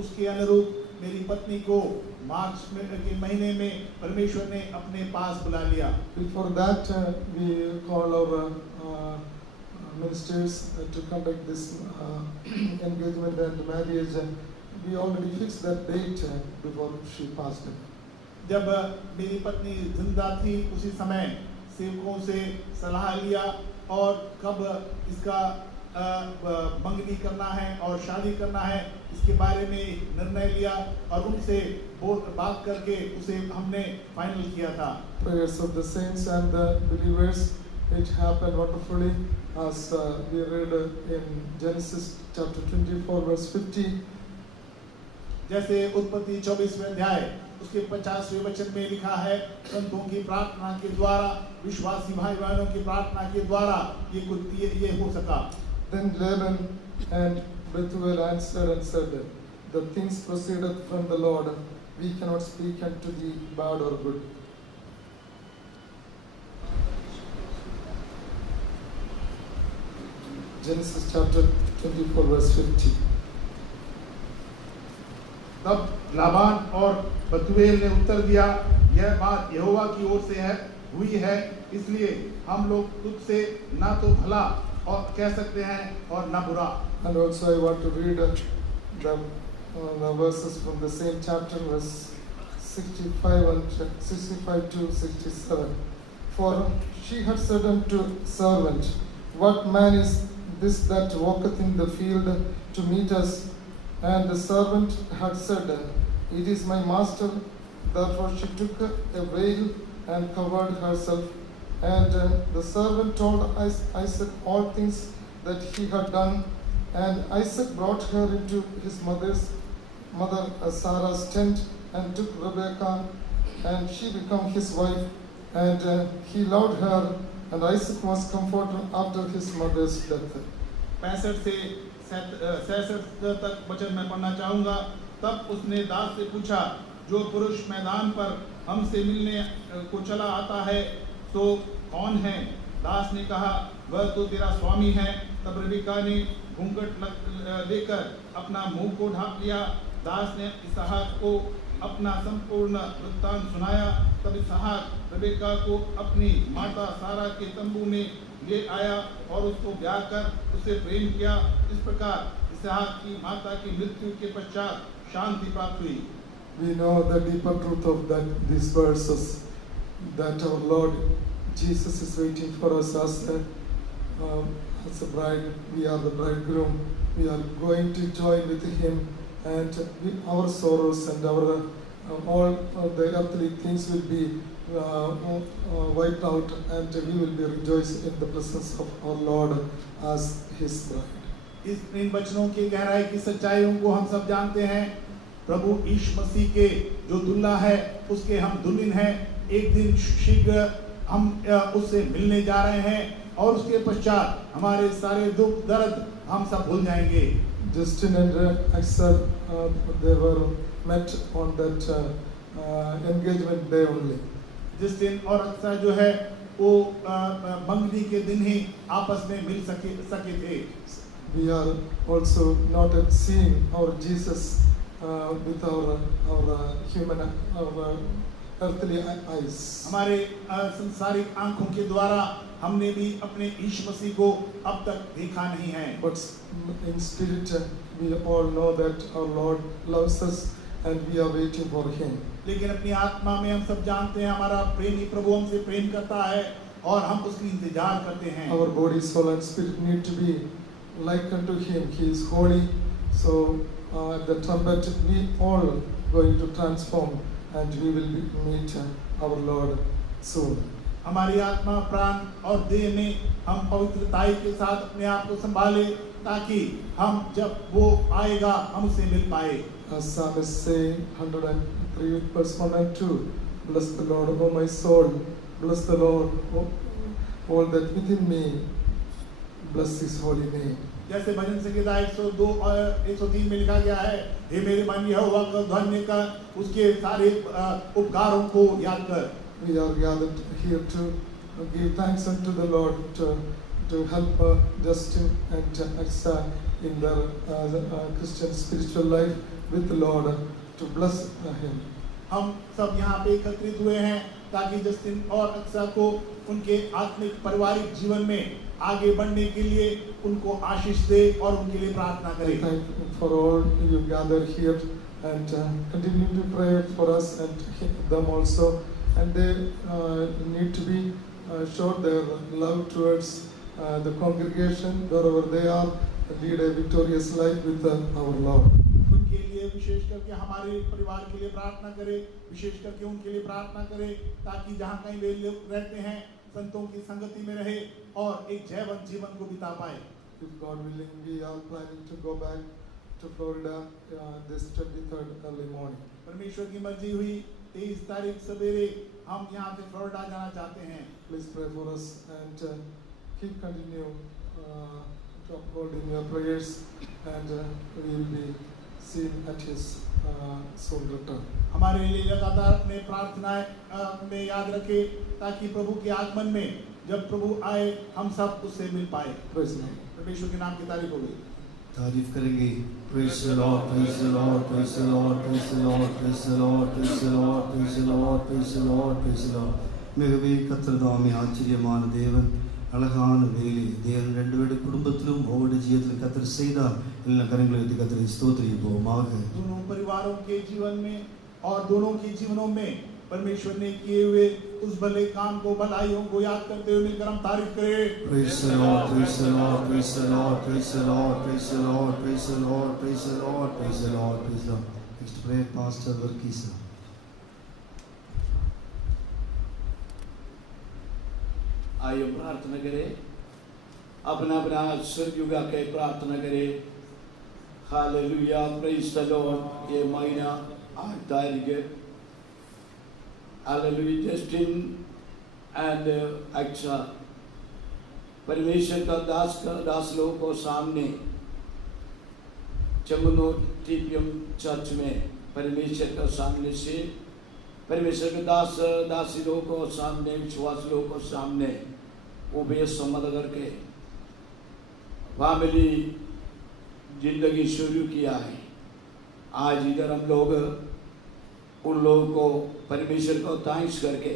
उसके अनुरूप मेरी पत्नी को मार्च के महीने में परमेश्वर ने अपने पास बुला लिया। Before that, we call our ministers to conduct this engagement and marriage. We already fixed that date before she passed away. जब मेरी पत्नी जिंदा थी उसी समय सेवकों से सलाह लिया और कब इसका मंगनी करना है और शादी करना है इसके बारे में निर्णय लिया और उनसे बात करके उसे हमने फाइनल किया था। Prayers of the saints and the believers, it happened wonderfully as we read in Genesis chapter 24 verse 50. जैसे उत्पत्ति 24वें अध्याय उसके 50वें वचन में लिखा है, संतों की प्रार्थना के द्वारा, विश्वासी भाई बहनों की प्रार्थना के द्वारा ये हो सका। Then Laban and Bethuel answered and said, the things proceeded from the Lord, we cannot speak unto thee bad or good. Genesis chapter 24 verse 50. तब लाबान और बतूएल ने उत्तर दिया, यह बात यहोवा की ओर से हुई है, इसलिए हम लोग तुझसे ना तो भला और कह सकते हैं और ना बुरा। And also I want to read the verses from the same chapter, verse 65 to 67. For she had said unto servant, what man is this that walketh in the field to meet us? And the servant had said, it is my master. Therefore she took a veil and covered herself. And the servant told Isaac all things that he had done. And Isaac brought her into his mother Sarah's tent and took Rebekah, and she became his wife. And he loved her, and Isaac was comforted after his mother's death. 65 से 66 तक वचन मैं पढ़ना चाहूँगा। तब उसने दास से पूछा, जो पुरुष मैदान पर हमसे मिलने को चला आता है तो कौन है? दास ने कहा, वह तो तेरा स्वामी है। तब रिबका ने घूंघट लेकर अपना मुंह को ढांप लिया। दास ने इसहाक को अपना संपूर्ण वृत्तांत सुनाया। तब इसहाक रिबका को अपनी माता सारा के तंबू में ले आया और उसको ब्याह कर उसे प्रेम किया। इस प्रकार इसहाक की माता की मृत्यु के पश्चात शांति प्राप्त हुई। We know the deeper truth of these verses, that our Lord Jesus is waiting for us as a bride. We are the bridegroom. We are going to join with Him, and our sorrows and our all the earthly things will be wiped out, and we will be rejoiced in the presence of our Lord as His bride. इन वचनों की गहराई की सच्चाइयों को हम सब जानते हैं। प्रभु यीशु मसीह के जो दुल्हा है उसके हम दुल्हन हैं। एक दिन शीघ्र हम उससे मिलने जा रहे हैं और उसके पश्चात हमारे सारे दुख दर्द हम सब भूल जाएंगे। Justin and Axel, they were met on that engagement day only. Justin और अक्सर जो है वो मंगनी के दिन ही आपस में मिल सके थे। We are also not at seeing our Jesus with our human earthly eyes. हमारे संसारिक आंखों के द्वारा हमने भी अपने यीशु मसीह को अब तक देखा नहीं है। But in spirit, we all know that our Lord loves us and we are waiting for Him. लेकिन अपनी आत्मा में हम सब जानते हैं हमारा प्रेमी प्रभु हमसे प्रेम करता है और हम उसकी इंतजार करते हैं। Our body, soul and spirit need to be like unto Him. He is holy. So at the trumpet we all going to transform and we will meet our Lord soon. हमारी आत्मा प्राण और देह में हम पवित्रताई के साथ अपने आप को संभाले ताकि हम जब वो आएगा हम उसे मिल पाए। As Psalmist saying, 103 verse 1 and 2, bless the Lord, O my soul, bless the Lord, all that within me, bless His holy name. जैसे भजन संहिता 102 और 103 में लिखा गया है, हे मेरे मन यहोवा का धन्य कर, उसके सारे उपकारों को याद कर। We are gathered here to give thanks unto the Lord, to help Justin and Aksa in their Christian spiritual life with the Lord, to bless him. हम सब यहाँ पे एकत्रित हुए हैं ताकि जस्टिन और अक्सा को उनके आत्मिक पारिवारिक जीवन में आगे बढ़ने के लिए उनको आशीष दे और उनके लिए प्रार्थना करें। Thank you for all you gather here and continue to pray for us and them also, and they need to be show their love towards the congregation wherever they are, lead a victorious life with our Lord. उनके लिए विशेष करके हमारे परिवार के लिए प्रार्थना करें, विशेष करके उनके लिए प्रार्थना करें ताकि जहाँ कहीं वे लोग रहते हैं संतों की संगति में रहे और एक जयवंत जीवन को बिता पाए। If God willing, we are planning to go back to Florida this 23rd early morning. परमेश्वर की मर्जी हुई 23 तारीख सवेरे हम यहाँ से फ्लोरिडा जाना चाहते हैं। Please pray for us and keep continue to uphold in your prayers, and we will be seen at His soon return. हमारे लिए लगातार अपने प्रार्थनाएं में याद रखें ताकि प्रभु के आगमन में जब प्रभु आए हम सब उससे मिल पाए। Praise the Lord. परमेश्वर के नाम की तारीफ हो गई। तारीफ करेंगे। Praise the Lord, praise the Lord, praise the Lord, praise the Lord, praise the Lord, praise the Lord, praise the Lord, praise the Lord, praise the Lord. மிகவே கர்த்தர்தாமே ஆச்சரியமான தேவன், அழகான வேலை தேவன் ரெண்டு குடும்பத்திலும் ஒவ்வொரு ஜீவிதத்திலும் கர்த்தர் செய்தார்। எல்லா கரங்களை வைத்து கர்த்தரை ஸ்தோத்திரிப்போமாக। दोनों परिवारों के जीवन में और दोनों के जीवनों में परमेश्वर ने किए हुए उस भले काम को, भलाइयों को याद करते हुए मिलकर हम तारीफ करें। Praise the Lord, praise the Lord, praise the Lord, praise the Lord, praise the Lord, praise the Lord, praise the Lord, praise the Lord, praise the Lord. Next prayer, Pastor Verkisa. आइए प्रार्थना करें, अपना अपना सिर झुका के प्रार्थना करें। Hallelujah, praise the Lord. ये महीना 8 तारीख है। हालेलुया, जस्टिन एंड अच्छा परमेश्वर का दास लोगों को सामने चमुनो टीपीएम चर्च में परमेश्वर का सामने से परमेश्वर के दासी लोगों को सामने, विश्वास लोगों को सामने उभय सम्मत करके फैमिली जिंदगी शुरू किया है। आज इधर हम लोग उन लोगों को परमेश्वर को थैंक्स करके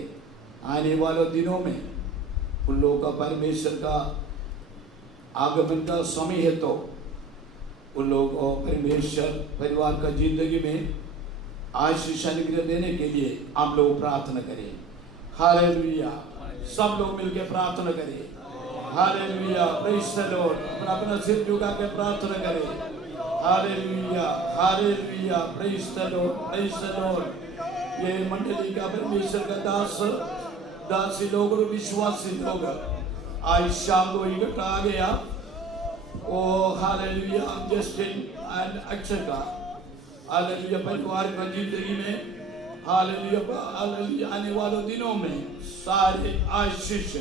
आने वाले दिनों में उन लोगों का परमेश्वर का आगमन का समय है, तो उन लोगों को परमेश्वर परिवार का जिंदगी में आशीष अनुग्रह देने के लिए हम लोग प्रार्थना करें। हालेलुया, सब लोग मिलकर प्रार्थना करें। Hallelujah, praise the Lord. अपना सिर झुका के प्रार्थना करें। Hallelujah, hallelujah, praise the Lord, praise the Lord. ये मंडली का परमेश्वर का दासी लोग और विश्वासी लोग आज शाम को इकट्ठा आ गया। ओ हालेलुया, जस्टिन एंड अक्षय का हालेलुया परिवार का जिंदगी में हालेलुया हालेलुया आने वाले दिनों में सारे आशीष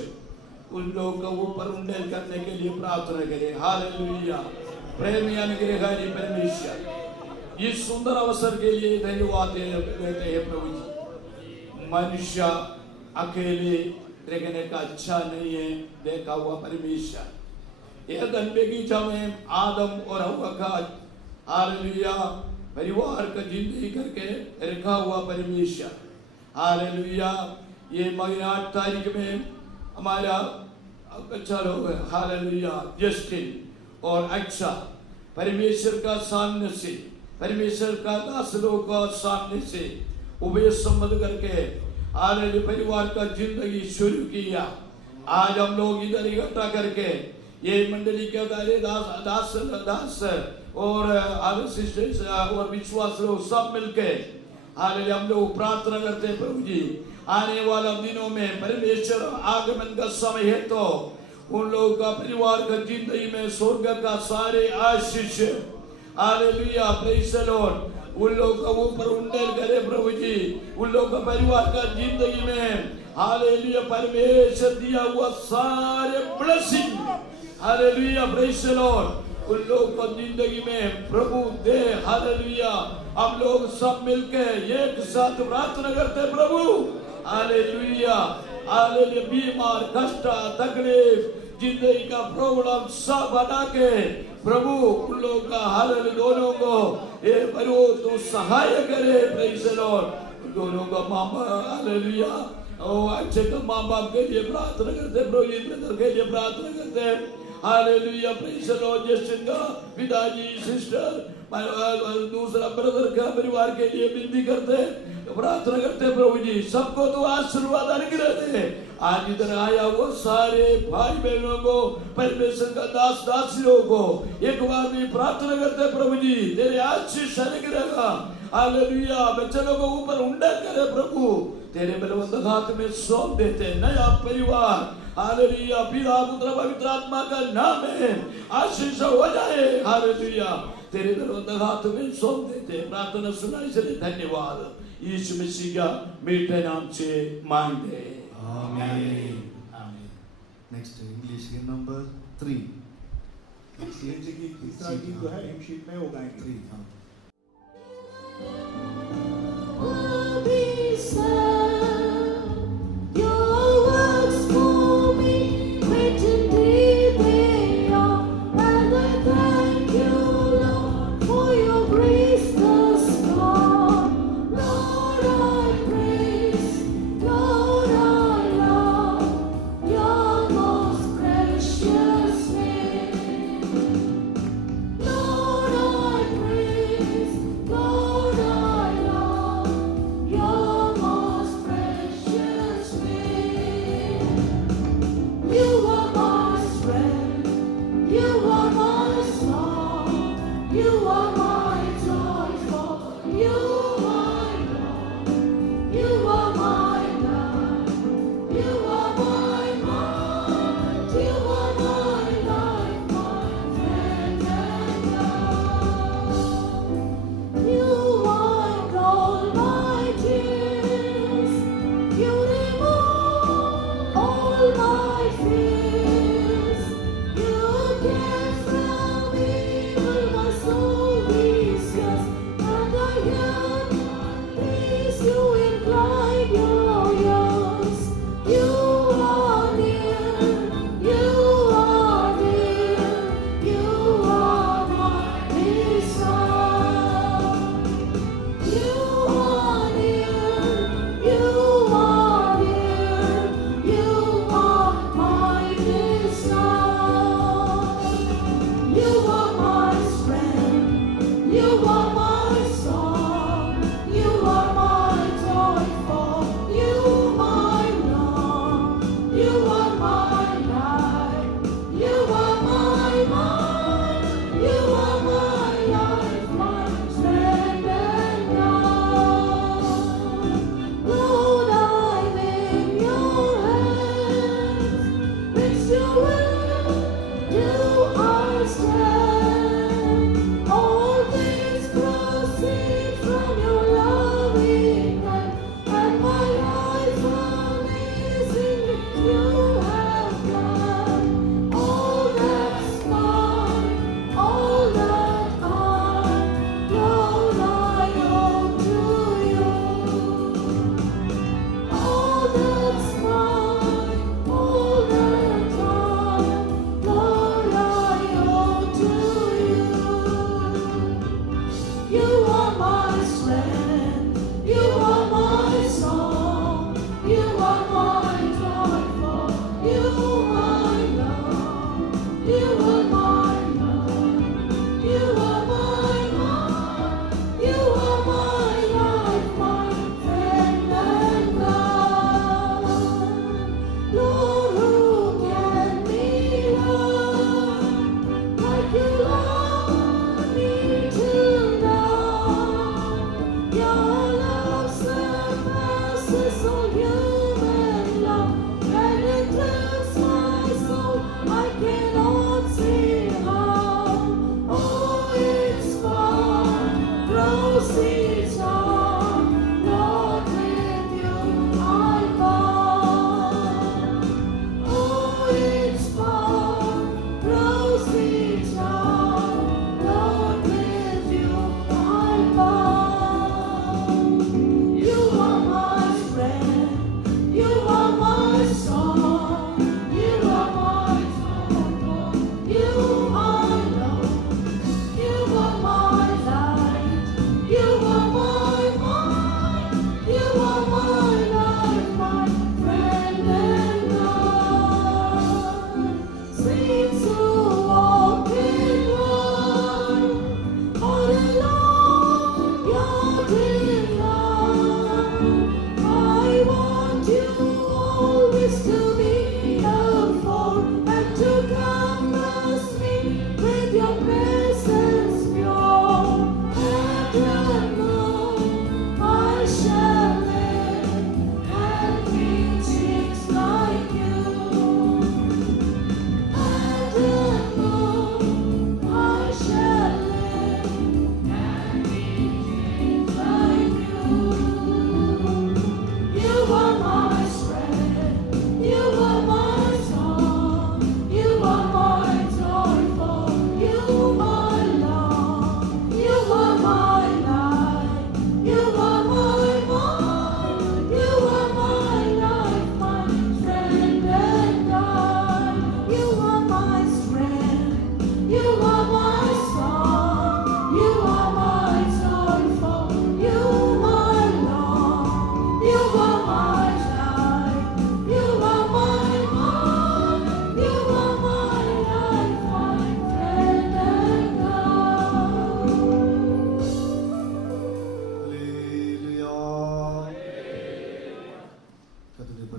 उन लोगों को ऊपर उंडेल करने के लिए प्रार्थना करें। हालेलुया, प्रेमी अनुग्रहकारी परमेश्वर, इस सुंदर अवसर के लिए धन्यवाद देते हैं प्रभु जी। मनुष्य अकेले रहने का अच्छा नहीं है, देखा हुआ परमेश्वर। यह धन बगीचा में आदम और हव्वा का हालेलुया परिवार का जिंदगी करके रखा हुआ परमेश्वर। हालेलुया, ये महीना 8 तारीख में हमारा अच्छा लोग है। हालेलुया, जस्टिन और अच्छा परमेश्वर का सामने से, परमेश्वर का दास लोग का सामने से उभय सम्मत करके हालेलुया परिवार का जिंदगी शुरू किया। आज हम लोग इधर इकट्ठा करके ये मंडली के दास और और विश्वास लोग सब मिलके हालेलुया हम लोग प्रार्थना करते हैं प्रभु जी। आने वाला दिनों में परमेश्वर आगमन का समय है, तो उन लोगों का परिवार का जिंदगी में स्वर्ग का सारे आशीष हालेलुया प्रेज़ द लॉर्ड उन लोगों का ऊपर उंडेल करे प्रभु जी। उन लोगों का परिवार का जिंदगी में हालेलुया परमेश्वर दिया हुआ सारे blessing hallelujah praise the Lord उन लोगों को जिंदगी में प्रभु दे। हालेलुया, हम लोग सब मिलके एक साथ प्रार्थना करते प्रभु। हालेलुया, हालेलुया, बीमार कष्ट तकलीफ जिंदगी का प्रॉब्लम सब हटा के प्रभु उन लोगों का हालेलुया दोनों को ये प्रभु तो सहाय करे प्रेज़ द लॉर्ड। दोनों का माँ बाप हालेलुया और अच्छे का माँ बाप के लिए प्रार्थना करते प्रभु जी, ब्रदर के लिए प्रार्थना करते hallelujah praise the Lord. Justin का पिताजी सिस्टर दूसरा ब्रदर का परिवार के लिए विनती करते प्रार्थना करते प्रभु जी। सबको तो आशीर्वाद अनुग्रह दे। आज इधर आया वो सारे भाई बहनों को परमेश्वर का दासियों को एक बार भी प्रार्थना करते प्रभु जी, तेरे आशीष अनुग्रह का हालेलुया बच्चों को ऊपर उंडा करे प्रभु। तेरे बलवंत हाथ में सौंप देते नया परिवार हालेलुया पिता पुत्र पवित्र आत्मा का नाम है आशीष हो जाए। हालेलुया, तेरे बलवंत हाथ में सौंप देते। प्रार्थना सुना इसलिए धन्यवाद, यीशु मसीह का मीठे नाम से मांगते। आमीन, आमीन। नेक्स्ट इंग्लिश के नंबर 3 तीसरा गीत जो है हिम शीट में वो गाएंगे 3 हाँ। Will be sad. Your works for me, great indeed they are, and I thank you, Lord, for your grace thus far. Lord, I praise, Lord, I love your most precious name. Lord, I praise, Lord, I love your most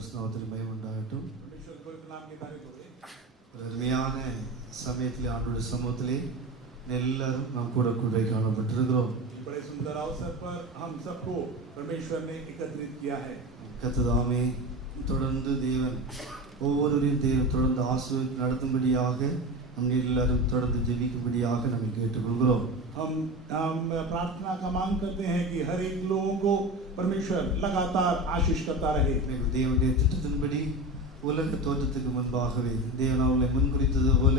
பரிசுநாமத்திற்கு மகிமை உண்டாகட்டும். परमेश्वर को इस नाम की तारीफ हो ஒரு அருமையான சமயத்திலே ஆண்டவருடைய சமூகத்திலே எல்லாரும் நாம் கூட கூட காணப்பட்டிருக்கிறோம். बड़े सुंदर अवसर पर हम सबको परमेश्वर ने एकत्रित किया है. கர்த்ததாமே தொடர்ந்து தேவன் ஒவ்வொருவரையும் தேவன் தொடர்ந்து ஆசீர்வதித்து நடத்தும்படியாக நம் எல்லாரும் தொடர்ந்து ஜெபிக்கும்படியாக நம்ம கேட்டுக்கொள்கிறோம். हम प्रार्थना का मांग करते हैं कि हर एक लोगों को परमेश्वर लगातार आशीष करता रहे. தேவனுடைய திட்டத்தின்படி உலக தோற்றத்துக்கு முன்பாகவே தேவன் அவர்களை முன்குறித்தது போல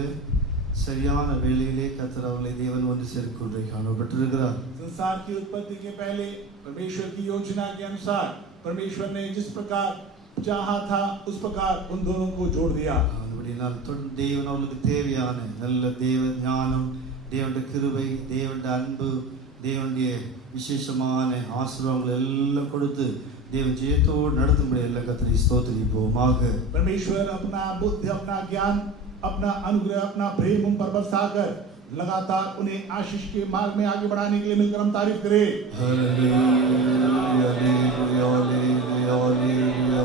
சரியான வேளையிலே கர்த்தர் அவர்களை தேவன் ஒன்று சேர்க்கொண்டே காணப்பட்டிருக்கிறார். संसार की उत्पत्ति के पहले परमेश्वर की योजना के अनुसार परमेश्वर ने जिस प्रकार चाहा था उस प्रकार उन दोनों को जोड़ दिया. அப்படினால் தேவன் அவர்களுக்கு தேவையான நல்ல தேவ ஞானம், தேவனுடைய கிருபை, தேவனுடைய அன்பு, தேவனுடைய விசேஷமான ஆசீர்வாதங்கள் எல்லாம் கொடுத்து தேவன் ஜெயத்தோடு நடத்தும்படி எல்லாம் கர்த்தரை ஸ்தோத்திரிப்போமாக. परमेश्वर अपना बुद्धि, अपना ज्ञान, अपना अनुग्रह, अपना प्रेम उन पर बरसाकर लगातार उन्हें आशीष के मार्ग में आगे बढ़ाने के लिए मिलकर हम तारीफ करें. Hallelujah hallelujah hallelujah hallelujah hallelujah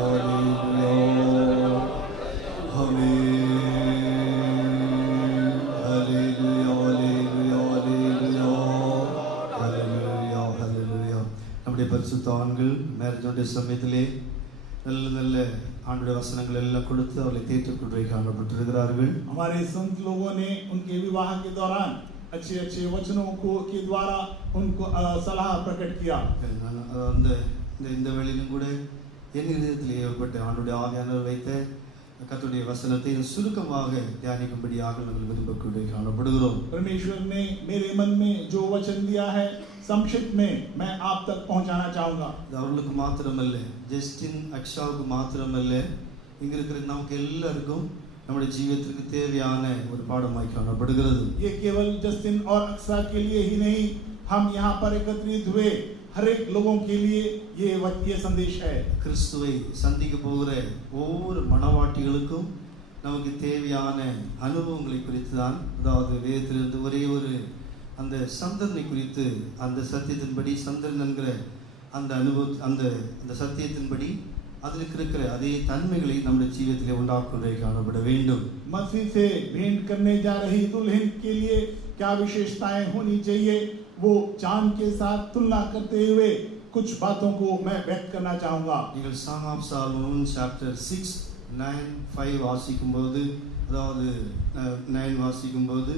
hallelujah. நம்முடைய பரிசுத்தவான்கள் மேரேஜோடைய சமயத்திலே நல்ல நல்ல ஆண்டுடைய வசனங்கள் எல்லாம் கொடுத்து அவர்களை தேற்றுக்கொண்டே காணப்பட்டிருக்கிறார்கள். हमारे संत लोगों ने उनके विवाह के दौरान अच्छे अच्छे वचनों को के द्वारा उनको सलाह प्रकट किया. அந்த இந்த வேளையிலும் கூட என் இதயத்தில் ஏற்பட்ட ஆண்டுடைய ஆவியானவர் வைத்த கர்த்தருடைய வசனத்தை சுருக்கமாக தியானிக்கும்படியாக நாங்கள் விரும்பக்கூடிய காணப்படுகிறோம். परमेश्वर ने मेरे मन में जो वचन दिया है संक्षिप्त में मैं आप तक पहुंचाना चाहूंगा. அவர்களுக்கு மாத்திரமல்ல, ஜஸ்டின் அக்ஷாவுக்கு மாத்திரமல்ல, இங்க இருக்கிற நமக்கு எல்லாருக்கும் நம்முடைய ஜீவிதத்திற்கு தேவையான ஒரு பாடமாய் காணப்படுகிறது. ये केवल जस्टिन और अक्सा के लिए ही नहीं, हम यहाँ पर एकत्रित हुए हर एक लोगों के लिए ये संदेश है. கிறிஸ்துவை சந்திக்க போகிற ஒவ்வொரு மனவாட்டிகளுக்கும் நமக்கு தேவையான அனுபவங்களை குறித்து தான், அதாவது வேதத்திலிருந்து ஒரே ஒரு அந்த சந்திரனை குறித்து, அந்த சத்தியத்தின்படி சந்திரன் என்கிற அந்த அந்த சத்தியத்தின்படி அதில் இருக்கிற அதே தன்மைகளை நம்முடைய ஜீவிதத்திலே உண்டாக்குவதை காணப்பட வேண்டும். मसीह से भेंट करने जा रही दुल्हन के लिए क्या विशेषताएं होनी चाहिए, वो चांद के साथ तुलना करते हुए कुछ बातों को मैं व्यक्त करना चाहूंगा. நீங்கள் Song of Solomon chapter 6 9 5 வாசிக்கும்போது, அதாவது 9 வாசிக்கும்போது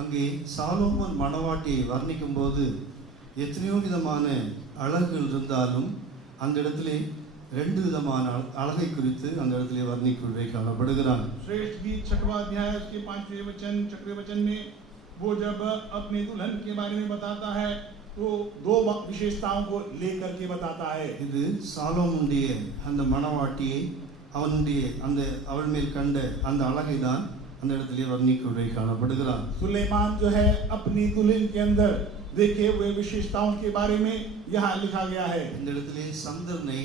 அங்கே சாலோமோன் மணவாட்டியை வர்ணிக்கும்போது எத்தனையோ விதமான அழகுகள் இருந்தாலும் அந்த இடத்திலே ரெண்டு விதமான அழகை குறித்து அந்த இடத்திலே வர்ணிக்குள்ளே காணப்படுகிறான். श्रेष्ठ गीत 6वां अध्याय उसके 5वें वचन चक्र वचन में वो जब अपने दुल्हन के बारे में बताता है तो दो विशेषताओं को लेकर के बताता है. இது சாலோமோனுடைய அந்த மணவாட்டியை அவனுடைய அந்த அவள் மேல் கண்ட அந்த அழகை தான் அந்த இடத்திலே வர்ணிக்குள்ளே காணப்படுகிறான். सुलेमान जो है अपनी दुल्हन के अंदर देखे हुए विशेषताओं के बारे में यहाँ लिखा गया है. இந்த இடத்திலே சந்திரனை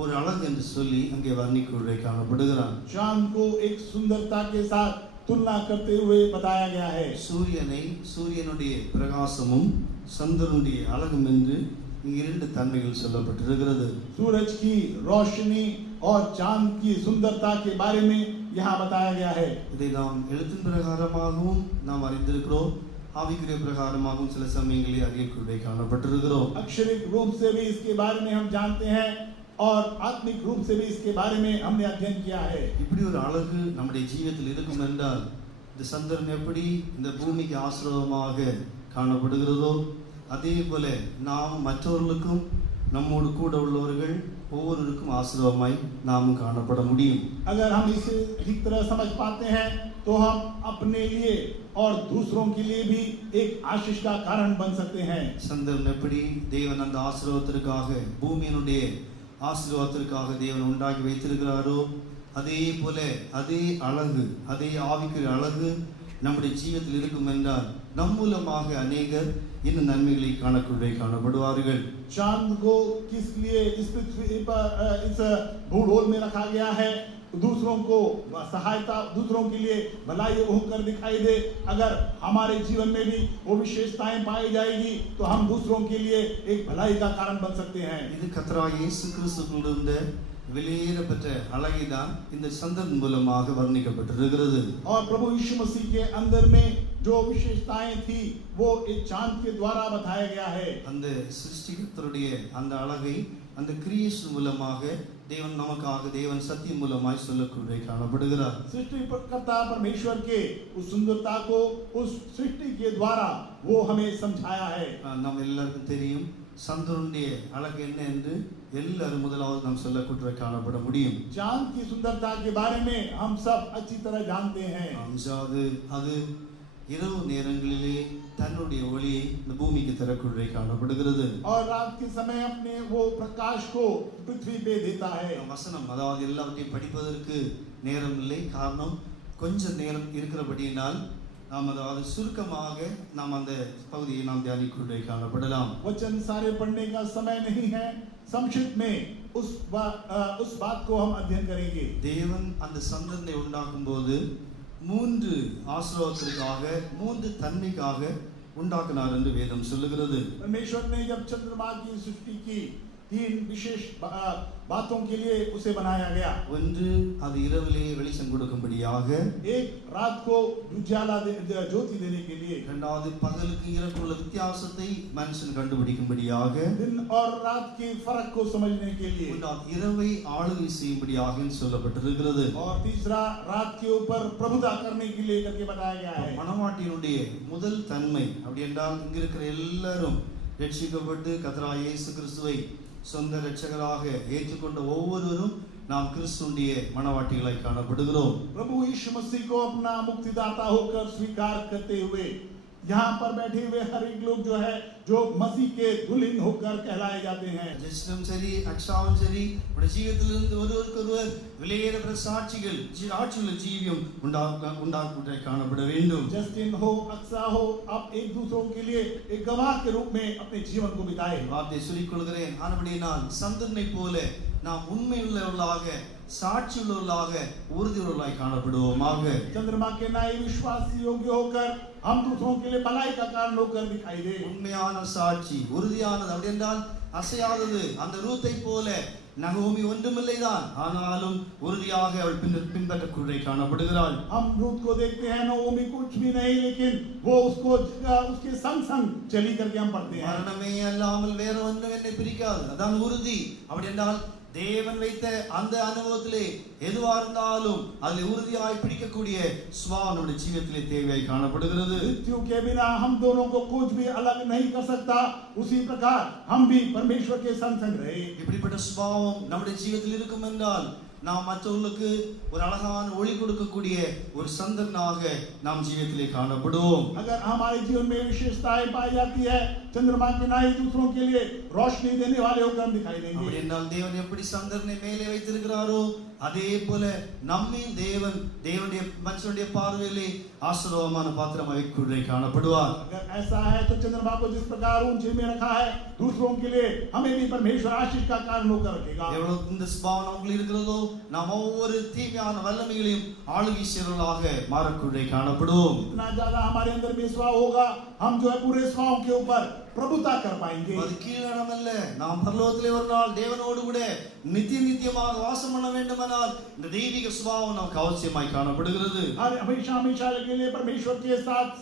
ஒரு அழகு என்று சொல்லி அங்கே வர்ணிக்குள்ளே காணப்படுகிறான். चांद को एक सुंदरता के साथ तुलना करते हुए बताया गया है. சூரியனுடைய பிரகாசமும் சந்திரனுடைய அழகும் என்று இரண்டு தன்மைகள் சொல்லப்பட்டிருக்கிறது. सूरज की रोशनी और चांद की सुंदरता के बारे में यहाँ बताया गया है. இதை நாம் எழுத்தின் பிரகாரமாகவும் நாம் அறிந்திருக்கிறோம், ஆவிக்குரிய பிரகாரமாகவும் சில சமயங்களில் அறியக்குள்ளே காணப்பட்டிருக்கிறோம். अक्षरिक रूप से भी इसके बारे में हम जानते हैं और आत्मिक रूप से भी इसके बारे में हमने अध्ययन किया है. இப்படி ஒரு அழகு நம்முடைய ஜீவிதத்தில் இருக்கும் என்றால் இந்த சந்திரன் எப்படி இந்த பூமிக்கு ஆசீர்வாதமாக காணப்படுகிறதோ அதே போல நாம் மற்றவர்களுக்கும் நம்மோடு கூட உள்ளவர்கள் ஒவ்வொருவருக்கும் ஆசீர்வாதமாய் நாமும் காணப்பட முடியும். अगर हम इसे ठीक तरह समझ पाते हैं तो हम अपने लिए और दूसरों के लिए भी एक आशीष का कारण बन सकते हैं. சந்திரன் எப்படி தேவன் அந்த ஆசீர்வாதத்திற்காக பூமியினுடைய ஆசீர்வாதத்திற்காக தேவன் உண்டாக்கி வைத்திருக்கிறாரோ அதே போல அதே அழகு, அதே ஆவிக்குரிய அழகு நம்முடைய ஜீவிதத்தில் இருக்கும் என்றால் நம் மூலமாக अनेகர் இன்னும் நன்மைகளை காணக்கூடிய காணப்படுவார்கள். चांद को किस लिए इस पृथ्वी पर इस भूगोल में रखा गया है, दूसरों को सहायता, दूसरों के लिए भलाई होकर दिखाई दे. अगर हमारे जीवन में भी वो विशेषताएं पाई जाएगी तो हम दूसरों के लिए एक भलाई का कारण बन सकते हैं. இது கர்த்தராகிய இயேசு கிறிஸ்துவிலிருந்து வெளியேறப்பட்ட அழகை தான் இந்த சந்தன் மூலமாக வர்ணிக்கப்பட்டிருக்கிறது. और प्रभु यीशु मसीह के अंदर में जो विशेषताएं थी वो एक चांद के द्वारा बताया गया है. அந்த சிருஷ்டிகர்த்தருடைய அந்த அழகை அந்த கிரியேஷன் மூலமாக தேவன் நமக்காக தேவன் சத்தியம் மூலமாய் சொல்லக்கூடிய காணப்படுகிறார். सृष्टिकर्ता परमेश्वर के उस सुंदरता को उस सृष्टि के द्वारा वो हमें समझाया है. நம்ம எல்லாருக்கும் தெரியும் சந்திரனுடைய அழகு என்ன என்று எல்லாரும் முதலாவது நாம் சொல்லக்கூடிய காணப்பட முடியும். चांद की सुंदरता के बारे में हम सब अच्छी तरह जानते हैं. அது இரவு நேரங்களிலே தன்னுடைய ஒளியை இந்த பூமிக்கு தரக்கூடிய காணப்படுகிறது. और रात के समय अपने वो प्रकाश को पृथ्वी पे देता है. வசனம் அதாவது எல்லாவற்றையும் படிப்பதற்கு நேரம் இல்லை. காரணம் கொஞ்சம் நேரம் இருக்கிறபடியினால் நாம் அதாவது சுருக்கமாக நாம் அந்த பகுதியை நாம் தியானிக்கூடிய காணப்படலாம். वचन सारे पढ़ने का समय नहीं है. संक्षिप्त में उस बात को हम अध्ययन करेंगे. தேவன் அந்த சந்தனை உண்டாக்கும் போது 3 ஆசீர்வாதத்திற்காக 3 தன்மைக்காக உண்டாக்கினார் என்று வேதம் சொல்லுகிறது. परमेश्वर ने जब चंद्रमा की सृष्टि की 3 विशेष बातों के लिए उसे बनाया गया. ஒன்று அது இரவிலே வெளிச்சம் கொடுக்கும்படியாக, एक रात को उजाला ज्योति देने के लिए, இரண்டாவது பகலுக்கு இரவுக்குள்ள வித்தியாசத்தை மனுஷன் கண்டுபிடிக்கும்படியாக, दिन और रात के फर्क को समझने के लिए, மூன்றாவது இரவை ஆளுகை செய்யும்படியாக சொல்லப்பட்டிருக்கிறது. और तीसरा रात के ऊपर प्रभुता करने के लिए करके बताया गया है. மணவாட்டியினுடைய முதல் தன்மை அப்படி என்றால் இங்க இருக்கிற எல்லாரும் ரட்சிக்கப்பட்டு கர்த்தராகிய இயேசு கிறிஸ்துவை சொந்த இரட்சகராக ஏற்றுக்கொண்ட ஒவ்வொருவரும் நாம் கிறிஸ்துவுடைய மணவாட்டிகளாய் காணப்படுகிறோம். प्रभु यीशु मसीह को अपना मुक्तिदाता होकर स्वीकार करते हुए यहाँ पर बैठे हुए हर एक लोग जो है जो मसीह के दुल्हन होकर कहलाए जाते हैं. ஜெஸ்டும் சரி அக்ஷாவும் சரி உடைய ஜீவியத்திலிருந்து ஒருவருக்கொருவர் வெளியேறப்பட்ட சாட்சிகள் சாட்சியுள்ள ஜீவியம் உண்டாக்க காணப்பட வேண்டும். जस्टिन हो अक्सा हो आप एक दूसरों के लिए एक गवाह के रूप में अपने जीवन को बिताए. வார்த்தை சொல்லிக் கொள்கிறேன். ஆனபடியினால் சந்தனை போல நாம் உண்மையுள்ளவர்களாக சாட்சியுள்ளவர்களாக உறுதியுள்ளவர்களாய் காணப்படுவோமாக. चंद्रमा के नाई विश्वासी योग्य होकर हम दूसरों के लिए भलाई का कारण होकर दिखाई दे. உண்மையான சாட்சி உறுதியானது அப்படி என்றால் அசையாதது. அந்த ரூத்தை போல நகோமி ஒன்றுமில்லைதான், ஆனாலும் உறுதியாக அவள் பின்பற்றக்கூடிய காணப்படுகிறாள். हम रूत को देखते हैं नओमी कुछ भी नहीं लेकिन वो उसके संग संग चली करके हम पढ़ते हैं. மரணமே அல்லாமல் வேற ஒன்றும் என்னை பிரிக்காது. அதான் உறுதி. அப்படி என்றால் தேவன் வைத்த அந்த அனுபவத்திலே எதுவா இருந்தாலும் அதில் உறுதியாய் பிடிக்கக்கூடிய சுபாவம் நம்முடைய ஜீவியத்திலே தேவையாய் காணப்படுகிறது. मृत्यु के बिना हम दोनों को कुछ भी अलग नहीं कर सकता. उसी प्रकार हम भी परमेश्वर के संग संग रहे. இப்படிப்பட்ட சுபாவம் நம்முடைய ஜீவியத்தில் இருக்கும் என்றால் நாம் மற்றவர்களுக்கு ஒரு அழகான ஒளி கொடுக்கக்கூடிய ஒரு சந்தனாக நாம் ஜீவியத்திலே காணப்படுவோம். अगर हमारे जीवन में विशेषताएं पाई जाती है चंद्रमा के नाई दूसरों के लिए रोशनी देने वाले होकर हम दिखाई देंगे. அப்படி என்றால் தேவன் எப்படி சந்திரனை மேலே வைத்திருக்கிறாரோ அதே போல நம்மையும் தேவன் தேவனுடைய மனுஷனுடைய பார்வையிலே ஆசீர்வாதமான பாத்திரமாக வைக்கக்கூடிய காணப்படுவார். अगर ऐसा है तो चंद्रमा को जिस प्रकार ऊंचे में रखा है दूसरों के लिए हमें भी परमेश्वर आशीष का कारण होकर रखेगा. எவ்வளவு இந்த சுபாவம் நமக்கு இருக்கிறதோ நாம் ஒவ்வொரு தீமையான வல்லமைகளையும் ஆளுகை செய்வர்களாக மாறக்கூடிய காணப்படுவோம். इतना ज्यादा हमारे अंदर में स्वभाव होगा हम जो है पूरे स्वभाव के ऊपर प्रभुता कर पाएंगे. அது கீழடம் அல்ல. நாம் பரலோகத்திலே ஒரு நாள் தேவனோடு கூட நித்தியமாக வாசம் பண்ண வேண்டுமானால் இந்த தெய்வீக சுபாவம் நமக்கு அவசியமாய் காணப்படுகிறது. हमेशा हमेशा के लिए परमेश्वर के साथ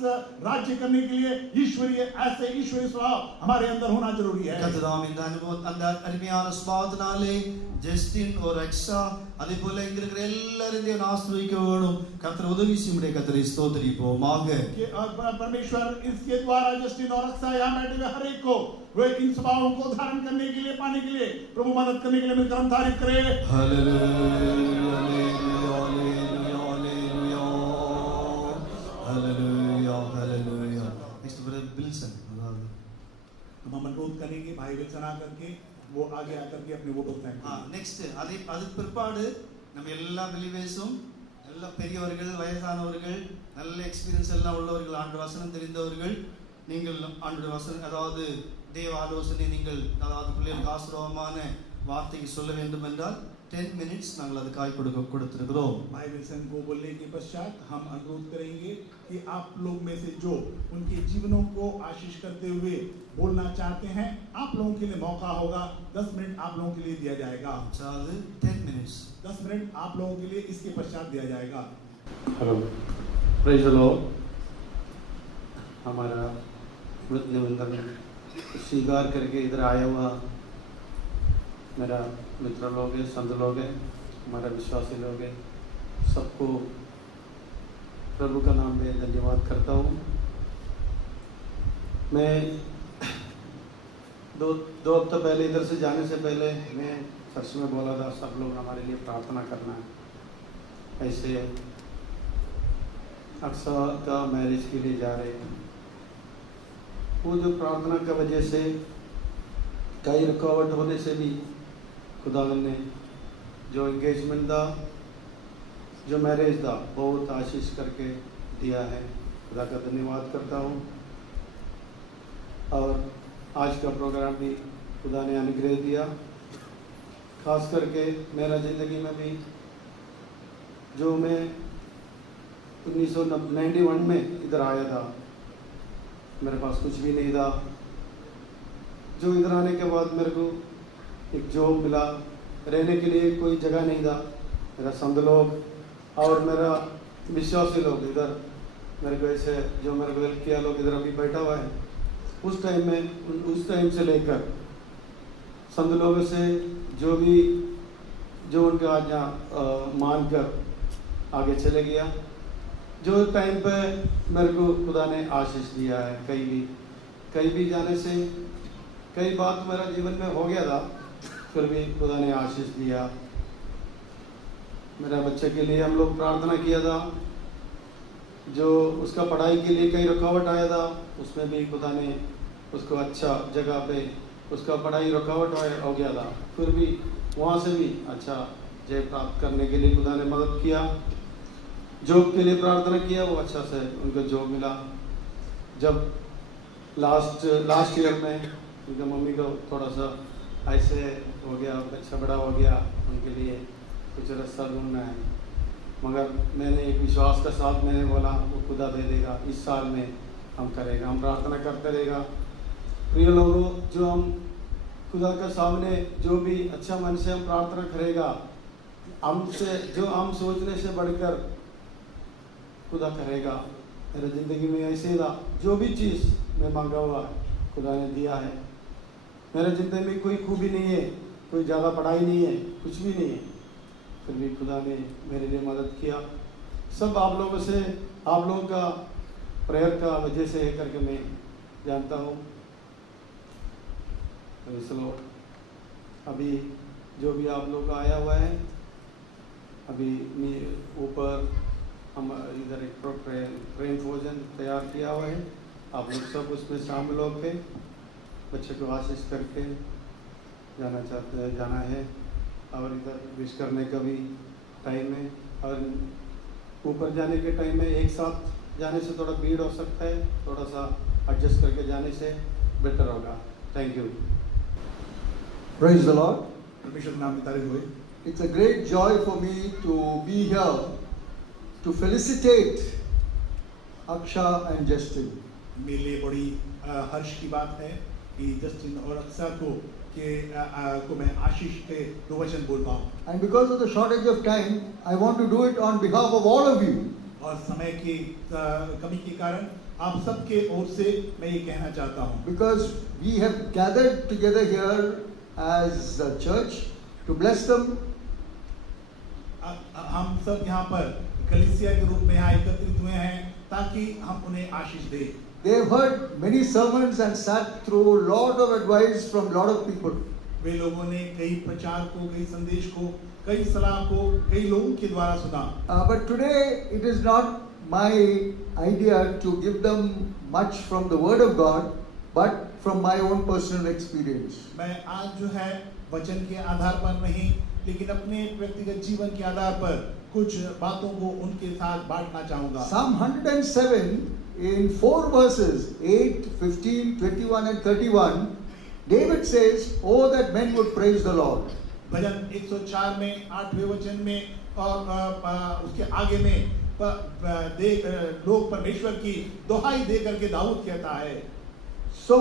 राज्य करने के लिए ईश्वरीय ऐसे ईश्वरीय स्वभाव हमारे अंदर होना जरूरी है. கர்த்தராம் இந்த அனுபவம் அந்த அருமையான சுபாவத்தினாலே ஜஸ்டின் ஒரு எக்ஸா அதே போல இங்க இருக்கிற எல்லாரையும் தேவன் ஆசீர்வதிக்க வேணும். கர்த்தர் உதவி செய்யும்படி கர்த்தரை ஸ்தோத்திரிப்போமாக. परमेश्वर इसके द्वारा जस्टिन और अक्सा यहाँ बैठे हुए हर एक को वे इन स्वभावों को धारण करने के लिए पाने के लिए प्रभु मदद करने के लिए मिलकर हम तारीफ करें. Hallelujah hallelujah hallelujah hallelujah hallelujah. Next brother Bilson. हम अनुरोध करेंगे भाई विल्सन आकर के वो आगे आकर के अपने वो बताएं. நெக்ஸ்ட் அதுக்கு பிற்பாடு நம்ம எல்லாம் வெளிவேசும் எல்லாம் பெரியவர்கள் வயசானவர்கள் நல்ல எக்ஸ்பீரியன்ஸ் எல்லாம் உள்ளவர்கள் ஆண்டு வசனம் தெரிந்தவர்கள் நீங்கள் ஆண்டு வசனம் அதாவது தேவ ஆலோசனை நீங்கள் அதாவது பிள்ளைகளுக்கு ஆசீர்வாதமான வார்த்தைக்கு சொல்ல வேண்டும் என்றால் 10 minutes நாங்கள் அதுக்காய் கொடுத்திருக்கிறோம். बाइबल संघ को बोलने के पश्चात हम अनुरोध करेंगे कि आप लोग में से जो उनके जीवनों को आशीष करते हुए बोलना चाहते हैं, आप लोगों के लिए मौका होगा. 10 मिनट आप लोगों के लिए दिया जाएगा. அதாவது 10 minutes. 10 मिनट आप लोगों के लिए इसके पश्चात दिया जाएगा. Hello, praise the Lord. हमारा मृत निबंधन स्वीकार करके इधर आया हुआ मेरा मित्र लोग हैं, संत लोग हैं, हमारा विश्वासी लोग हैं, सबको प्रभु का नाम में धन्यवाद करता हूँ. मैं दो हफ्ता पहले इधर से जाने से पहले मैं चर्च में बोला था सब लोग हमारे लिए प्रार्थना करना है. ऐसे अक्सर का मैरिज के लिए जा रहे हैं. वो जो प्रार्थना का वजह से कई रुकावट होने से भी खुदा ने जो एंगेजमेंट था, जो मैरिज था, बहुत आशीष करके दिया है. खुदा का धन्यवाद करता हूँ. और आज का प्रोग्राम भी खुदा ने अनुग्रह दिया. खास करके मेरा ज़िंदगी में भी जो मैं 1991 में इधर आया था, मेरे पास कुछ भी नहीं था. जो इधर आने के बाद मेरे को एक जॉब मिला, रहने के लिए कोई जगह नहीं था. मेरा संत लोग और मेरा विश्वासी लोग इधर मेरे को ऐसे जो मेरे को हेल्प किया लोग इधर अभी बैठा हुआ है. उस टाइम से लेकर संत लोगों से जो उनके आज्ञा मानकर आगे चले गया. जो टाइम पे मेरे को खुदा ने आशीष दिया है. कहीं भी जाने से कई बात मेरा जीवन में हो गया था, फिर भी खुदा ने आशीष दिया. मेरा बच्चे के लिए हम लोग प्रार्थना किया था. जो उसका पढ़ाई के लिए कई रुकावट आया था, उसमें भी खुदा ने उसको अच्छा जगह पे उसका पढ़ाई रुकावट हो गया था. फिर भी वहाँ से भी अच्छा जय प्राप्त करने के लिए खुदा ने मदद किया. जॉब के लिए प्रार्थना किया, वो अच्छा से उनको जॉब मिला. जब लास्ट ईयर में उनका मम्मी को थोड़ा सा ऐसे हो गया, बच्चा बड़ा हो गया, उनके लिए कुछ रास्ता ढूंढना है. मगर मैंने एक विश्वास के साथ मैंने बोला वो खुदा दे देगा, इस साल में हम करेगा, हम प्रार्थना करते रहेगा. प्रिय लोगों, जो हम खुदा के सामने जो भी अच्छा मन से हम प्रार्थना करेगा, हमसे जो हम सोचने से बढ़कर खुदा करेगा. मेरे ज़िंदगी में ऐसे था, जो भी चीज़ मैं मांगा हुआ खुदा ने दिया है. मेरे ज़िंदगी में कोई खूबी नहीं है, कोई ज़्यादा पढ़ाई नहीं है, कुछ भी नहीं है, फिर भी खुदा ने मेरे लिए मदद किया. सब आप लोगों का प्रेयर का वजह से है करके मैं जानता हूँ. अभी जो भी आप लोग का आया हुआ है, अभी ऊपर हम इधर एक प्रेम भोजन तैयार किया हुआ है. आप लोग सब उसमें शामिल होकर बच्चे को आशीष करके जाना है. और इधर विश करने का भी टाइम है. और ऊपर जाने के टाइम में एक साथ जाने से थोड़ा भीड़ हो सकता है, थोड़ा सा एडजस्ट करके जाने से बेटर होगा. Thank you. Praise the Lord. परमेश्वर नाम की तारीफ होए. It's a great joy for me to be here to felicitate Aksha and Justin. मेरे लिए बड़ी हर्ष की बात है कि जस्टिन और अक्सा को मैं आशीष के 2 वचन बोल पाऊँ. And because of the shortage of time, I want to do it on behalf of all of you. और समय की कमी के कारण आप सबके ओर से मैं ये कहना चाहता हूँ. Because we have gathered together here as a church to bless them. हम सब यहाँ पर कलीसिया के रूप में यहाँ एकत्रित हुए हैं ताकि हम उन्हें आशीष दें. They have heard many sermons and sat through a lot of advice from a lot of people. वे लोगों ने कई प्रचार को, कई संदेश को, कई सलाह को कई लोगों के द्वारा सुना. But today it is not my idea to give them much from the Word of God, but from my own personal experience. मैं आज जो है वचन के आधार पर नहीं, लेकिन अपने व्यक्तिगत जीवन के आधार पर कुछ बातों को उनके साथ बांटना चाहूँगा. Psalm 107 in 4 verses 8, 15, 21 and 31, David says, "Oh that men would praise the Lord." भजन 104 में 8वें वचन में और उसके आगे में लोग परमेश्वर की दुहाई दे करके दाऊद कहता है. So,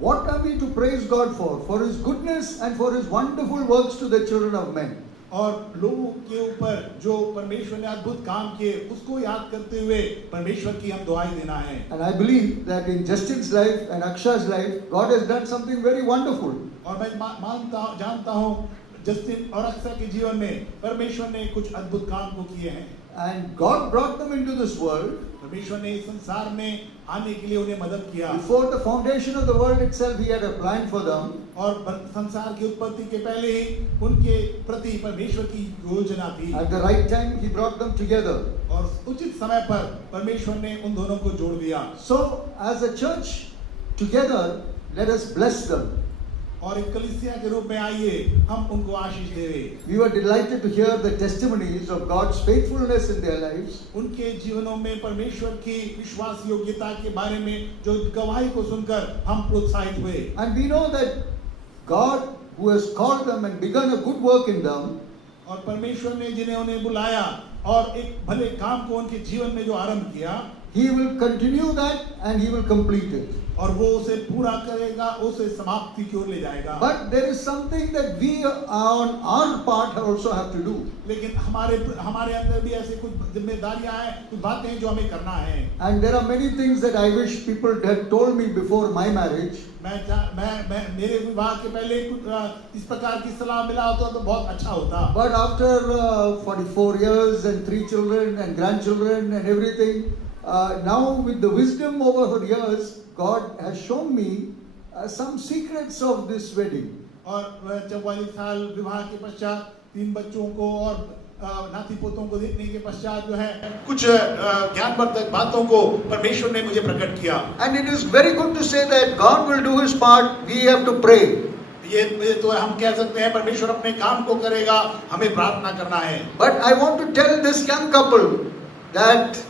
what are we to praise God for? For His goodness and for His wonderful works to the children of men. और लोगों के ऊपर जो परमेश्वर ने अद्भुत काम किए उसको याद करते हुए परमेश्वर की हम दुआएं देना है. And I believe that in Justin's life and Aksha's life, God has done something very wonderful. और मैं जानता हूँ जस्टिन और अक्षय के जीवन में परमेश्वर ने कुछ अद्भुत काम को किए हैं. And God brought them into this world. परमेश्वर ने इस संसार में आने के लिए उन्हें मदद किया. Before the foundation of the world itself, He had a plan for them. और संसार की उत्पत्ति के पहले ही उनके प्रति परमेश्वर की योजना थी. At the right time, He brought them together. और उचित समय पर परमेश्वर ने उन दोनों को जोड़ दिया. So, as a church, together, let us bless them. और एक कलीसिया के रूप में आइए हम उनको आशीष दें. We were delighted to hear the testimonies of God's faithfulness in their lives. उनके जीवनों में परमेश्वर की विश्वास योग्यता के बारे में जो गवाही को सुनकर हम प्रोत्साहित हुए. And we know that God, who has called them and begun a good work in them, और परमेश्वर ने जिन्हें उन्हें बुलाया और एक भले काम को उनके जीवन में जो आरंभ किया, He will continue that and He will complete it. और वो उसे पूरा करेगा, उसे समाप्ति की ओर ले जाएगा. But there is something that we on our part also have to do. लेकिन हमारे अंदर भी ऐसे कुछ जिम्मेदारियां हैं, कुछ बातें हैं जो हमें करना है. And there are many things that I wish people had told me before my marriage. मैं मेरे विवाह के पहले कुछ इस प्रकार की सलाह मिला होता तो बहुत अच्छा होता. But after 44 years and 3 children and grandchildren and everything, now with the wisdom over the years, God has shown me some secrets of this wedding. और 44 साल विवाह के पश्चात 3 बच्चों को और नाती पोतों को देखने के पश्चात जो है कुछ ज्ञानवर्धक बातों को परमेश्वर ने मुझे प्रकट किया. And it is very good to say that God will do His part. We have to pray. ये तो हम कह सकते हैं परमेश्वर अपने काम को करेगा, हमें प्रार्थना करना है. But I want to tell this young couple that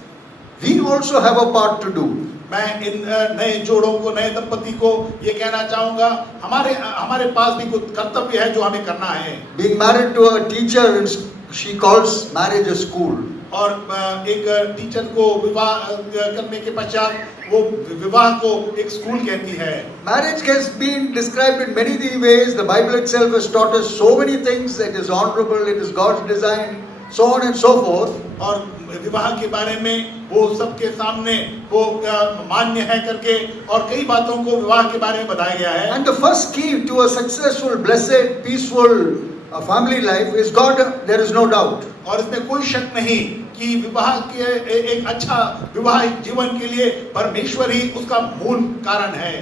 we also have a part to do. मैं इन नए जोड़ों को, नए दंपति को ये कहना चाहूंगा, हमारे पास भी कुछ कर्तव्य है जो हमें करना है. Being married to a teacher, she calls marriage a school. और एक टीचर को विवाह करने के पश्चात वो विवाह को एक स्कूल कहती है. Marriage has been described in many ways. The Bible itself has taught us so many things. It is honorable, it is God's design, so on and so forth. और विवाह के बारे में वो सबके सामने वो मान्य है करके और कई बातों को विवाह के बारे में बताया गया है. And the first key to a successful, blessed, peaceful family life is God. There is no doubt. और इसमें कोई शक नहीं कि विवाह के एक अच्छा विवाहिक जीवन के लिए परमेश्वर ही उसका मूल कारण है.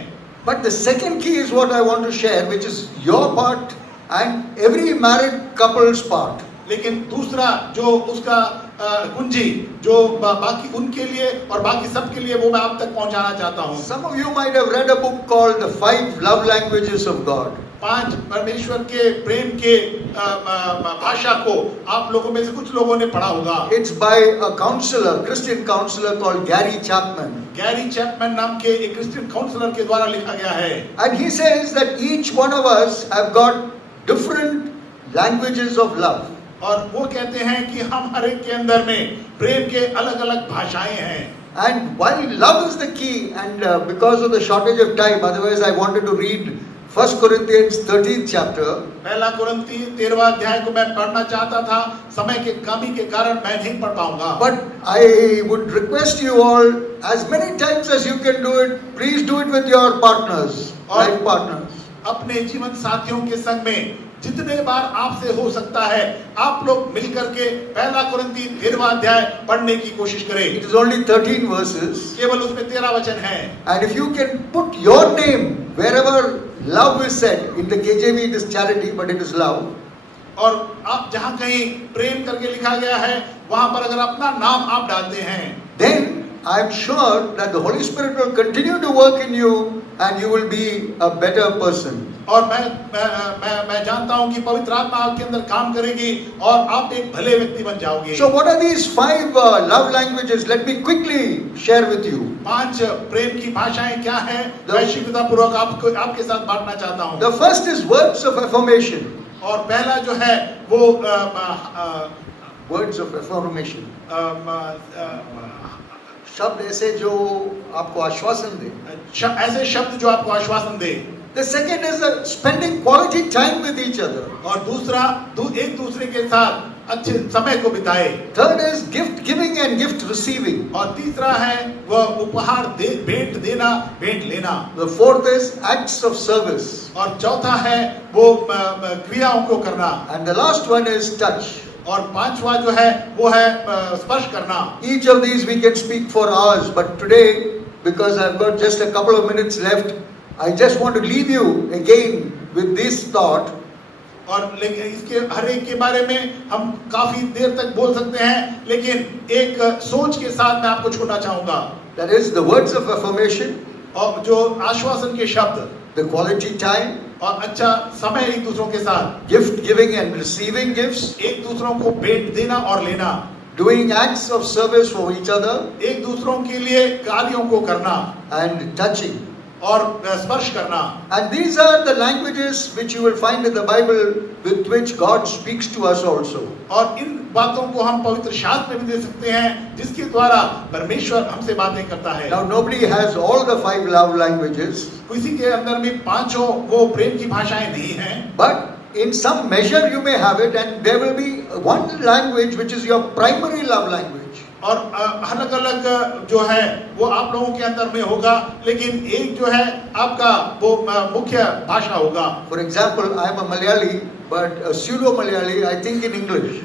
But the second key is what I want to share, which is your part and every married couple's part. लेकिन दूसरा जो उसका कुंजी जो बाकी उनके लिए और बाकी सबके लिए वो मैं आप तक पहुंचाना चाहता हूं. Some of you might have read a book called The 5 Love Languages of God. 5 परमेश्वर के प्रेम के भाषा को आप लोगों में से कुछ लोगों ने पढ़ा होगा. It's by a counselor, Christian counselor called Gary Chapman. Gary Chapman नाम के एक क्रिश्चियन काउंसलर के द्वारा लिखा गया है. And he says that each one of us have got different languages of love. और वो कहते हैं कि हम हर एक के अंदर में प्रेम के अलग-अलग भाषाएं हैं. And while love is the key, and because of the shortage of time, otherwise I wanted to read 1 Corinthians 13th chapter. पहला कुरिन्ती 13वां अध्याय को मैं पढ़ना चाहता था, समय के कमी के कारण मैं नहीं पढ़ पाऊंगा. But I would request you all, as many times as you can do it, please do it with your partners, life partners. अपने जीवन साथियों के संग में जितने बार आपसे हो सकता है आप लोग मिलकर के पहला कुरिन्ती 13वां अध्याय पढ़ने की कोशिश करें. It is only 13 verses. केवल उसमें 13 वचन है. And if you can put your name wherever love is said, in the KJV it is charity, but it is love. और आप जहां कहीं प्रेम करके लिखा गया है वहां पर अगर अपना नाम आप डालते हैं, then I am sure that the Holy Spirit will continue to work in you and you will be a better person. और मैं जानता हूं कि पवित्र आत्मा आपके अंदर काम करेगी और आप एक भले व्यक्ति बन जाओगे. So what are these 5 love languages? Let me quickly share with you. 5 प्रेम की भाषाएं क्या हैं? मैं शीघ्रता पूर्वक आपके साथ बांटना चाहता हूं. The first is words of affirmation. और पहला जो है वो Words of affirmation. शब्द ऐसे जो आपको आश्वासन दे. ऐसे शब्द जो आपको आश्वासन दे. The second is spending quality time with each other. और दूसरा एक दूसरे के साथ अच्छे समय को बिताए. Third is gift giving and gift receiving. और तीसरा है वह उपहार भेंट देना भेंट लेना. The fourth is acts of service. और चौथा है वो क्रियाओं को करना. And the last one is touch. और पांचवा जो है वो है स्पर्श करना. Each of these we can speak for hours, but today, because I've got just a couple of minutes left, I just want to leave you again with this thought. और लेकिन इसके हर एक के बारे में हम काफी देर तक बोल सकते हैं, लेकिन एक सोच के साथ मैं आपको छोड़ना चाहूंगा. That is the words of affirmation. और जो आश्वासन के शब्द. The quality time. और अच्छा समय एक दूसरों के साथ. Gift giving and receiving gifts. एक दूसरों को भेंट देना और लेना. Doing acts of service for each other. एक दूसरों के लिए कार्यों को करना. And touching. और स्पर्श करना. And these are the languages which you will find in the Bible with which God speaks to us also. और इन बातों को हम पवित्र शास्त्र में भी दे सकते हैं जिसके द्वारा परमेश्वर हमसे बातें करता है. Now nobody has all the 5 love languages. किसी के अंदर में पांचों वो प्रेम की भाषाएं नहीं हैं. But in some measure you may have it, and there will be one language which is your primary love language. और अलग अलग जो है वो आप लोगों के अंदर में होगा, लेकिन एक जो है आपका वो मुख्य भाषा होगा. For example, I am a Malayali, but a pseudo Malayali, I think in English.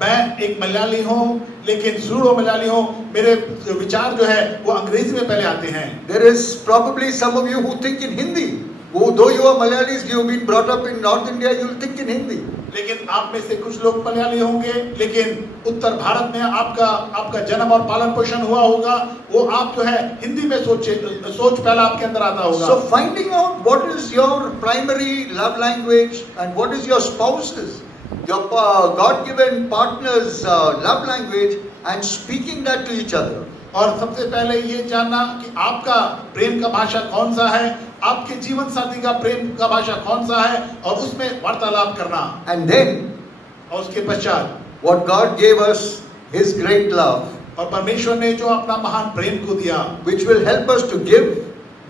मैं एक मलयाली हूँ, लेकिन सूडो मलयाली हूँ. मेरे विचार जो है वो अंग्रेजी में पहले आते हैं. There is probably some of you who think in Hindi. Though you are Malayalis, you have been brought up in North India, you will think in Hindi. लेकिन आप में से कुछ लोग मलयाली होंगे, लेकिन उत्तर भारत में आपका जन्म और पालन पोषण हुआ होगा, वो आप जो है हिंदी में सोच पहला आपके अंदर आता होगा. So finding out what is your primary love language and what is your spouse's, your God-given partner's love language, and speaking that to each other. और सबसे पहले ये जानना कि आपका प्रेम का भाषा कौन सा है, आपके जीवन साथी का प्रेम का भाषा कौन सा है, और उसमें वार्तालाप करना. And then, और उसके पश्चात what God gave us, His great love, और परमेश्वर ने जो अपना महान प्रेम को दिया, which will help us to give,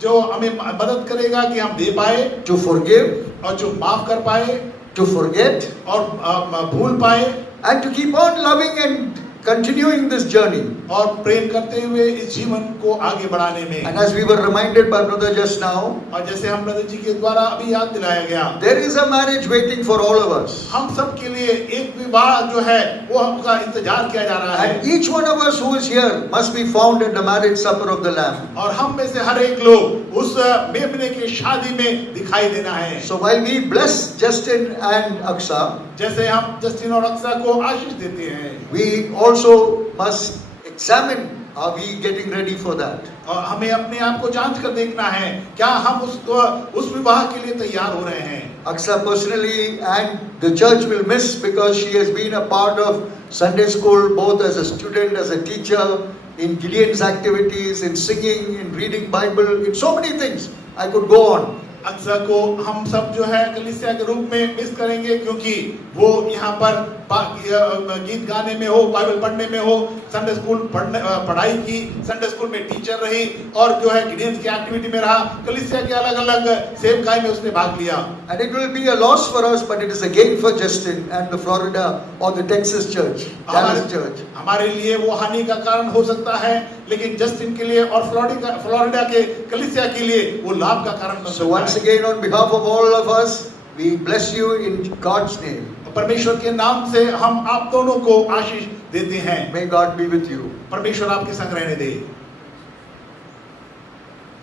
जो हमें मदद करेगा कि हम दे पाए, to forgive, और जो माफ कर पाए, to forget, और भूल पाए, and to keep on loving and continuing this journey. और प्रेम करते हुए इस जीवन को आगे बढ़ाने में. And as we were reminded by brother just now, और जैसे हम ब्रदर जी के द्वारा अभी याद दिलाया गया, there is a marriage waiting for all of us. हम सब के लिए एक विवाह जो है वो हमका इंतजार किया जा रहा है. And each one of us who is here must be found at the marriage supper of the Lamb. और हम में से हर एक लोग उस मेमने की शादी में दिखाई देना है. So while we bless Justin and Aksa, जैसे हम जस्टिन और अक्सा को आशीष देते हैं, we also must examine, are we getting ready for that? और हमें अपने आप को जांच कर देखना है क्या हम उस विवाह के लिए तैयार हो रहे हैं. Aksa personally and the church will miss, because she has been a part of Sunday school both as a student, as a teacher, in Gideon's activities, in singing, in reading Bible, in so many things. I could go on. Aqsa को हम सब जो है कलीसिया के रूप में मिस करेंगे, क्योंकि वो यहाँ पर गीत गाने में हो, बाइबल पढ़ने में हो, संडे स्कूल पढ़ाई की, संडे स्कूल में टीचर रही, और जो है गिडियंस की एक्टिविटी में रहा, कलीसिया के अलग अलग सेवकाई में उसने भाग लिया. And it will be a loss for us, but it is a gain for Justin and the Florida or the Texas church, Dallas church. हमारे लिए वो हानि का कारण हो सकता है, लेकिन जस्टिन के लिए और फ्लोरिडा के कलीसिया के लिए वो लाभ का कारण बन सकता है. So once again, on behalf of all of us, we bless you in God's name. परमेश्वर के नाम से हम आप दोनों को आशीष देते हैं. May God be with you. परमेश्वर आपके संग रहने दे.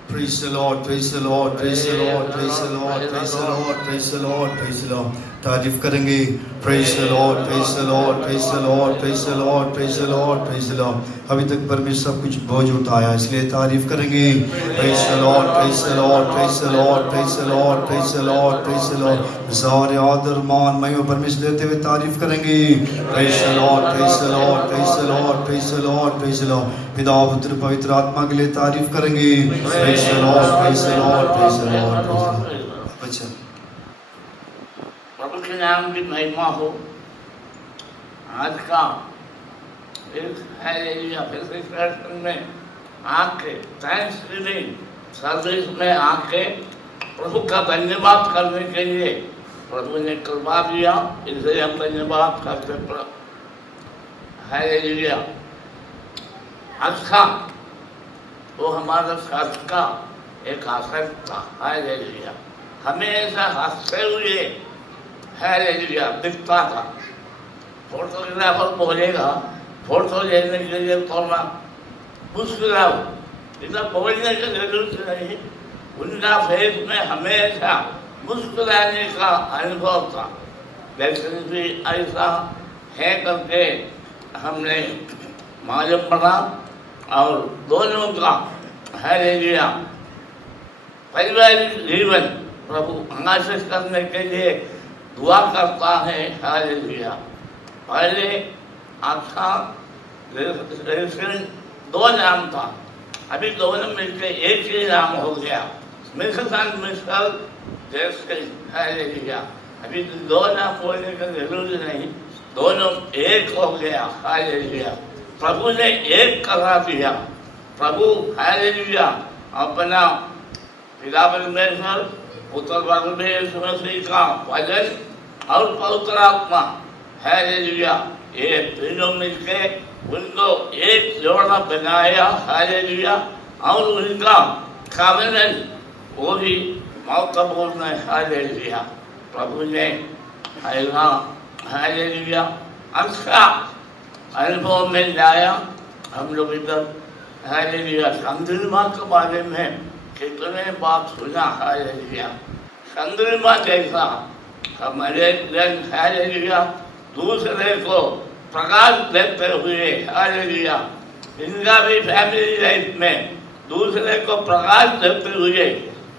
Praise the Lord, praise the Lord, praise the Lord, praise the Lord, praise the Lord, praise the Lord, praise the Lord. तारीफ करेंगे. Praise the Lord, praise the Lord, praise the Lord, praise the Lord, praise the Lord, praise the Lord. अभी तक परमेश्वर सब कुछ बोझ उठाया, इसलिए तारीफ करेंगे. Praise the Lord, praise the Lord, praise the Lord, praise the Lord, praise the Lord, praise the Lord. सारे आदर मान महिमा परमेश्वर देते हुए तारीफ करेंगे. Praise the Lord, praise the Lord, praise the Lord, praise the Lord, praise the Lord. पिता पुत्र पवित्र आत्मा के लिए तारीफ करेंगे. Praise the Lord, praise the Lord, praise the Lord, praise the Lord. अच्छा. प्रभु के नाम की महिमा हो। आज का इस हालेलुया फेस्टिवल में आके थैंक्सगिविंग सर्विस में आके प्रभु का धन्यवाद करने के लिए प्रभु ने कृपा दिया, इसलिए हम धन्यवाद करते हालेलुया। अच्छा, वो हमारा सच का एक आशय था हालेलुया, हमेशा हंसते हुए हालेलुया दिखता था। फोटोग्राफर बोलेगा फोटो लेने के लिए थोड़ा मुस्कुराओ, इतना बोलने की जरूरत नहीं, उनका फेस में हमेशा मुस्कुराने का अनुभव था। लेकिन भी ऐसा है करके हमने मालूम पड़ा और दोनों का हालेलुया पारिवारिक जीवन प्रभु आशीष करने के लिए दुआ करता है हालेलुया। पहले अच्छा दो नाम था, अभी दोनों मिलकर एक ही नाम हो गया, मिस्टर जैसे हालेलुया। अभी दो नाम बोलने का जरूरी नहीं, दोनों एक हो गया हालेलुया। प्रभु ने एक करा दिया। प्रभु हालेलुया अपना पिता परमेश्वर, पुत्र परमेश्वर मसीह का वचन और पवित्र आत्मा हालेलुया, ये तीनों मिलके उनको एक जोड़ा बनाया हालेलुया। और उनका कॉवेनेंट वो भी महत्वपूर्ण है हालेलुया। प्रभु ने ऐसा हालेलुया अच्छा अनुभव में लाया। हम लोग इधर हालेलुया चंद्रमा के बारे में कितने बात सुना हालेलुया। चंद्रमा जैसा हमारे दिन हालेलुया दूसरे को प्रकाश देते हुए हालेलुया, इनका भी फैमिली लाइफ में दूसरे को प्रकाश देते हुए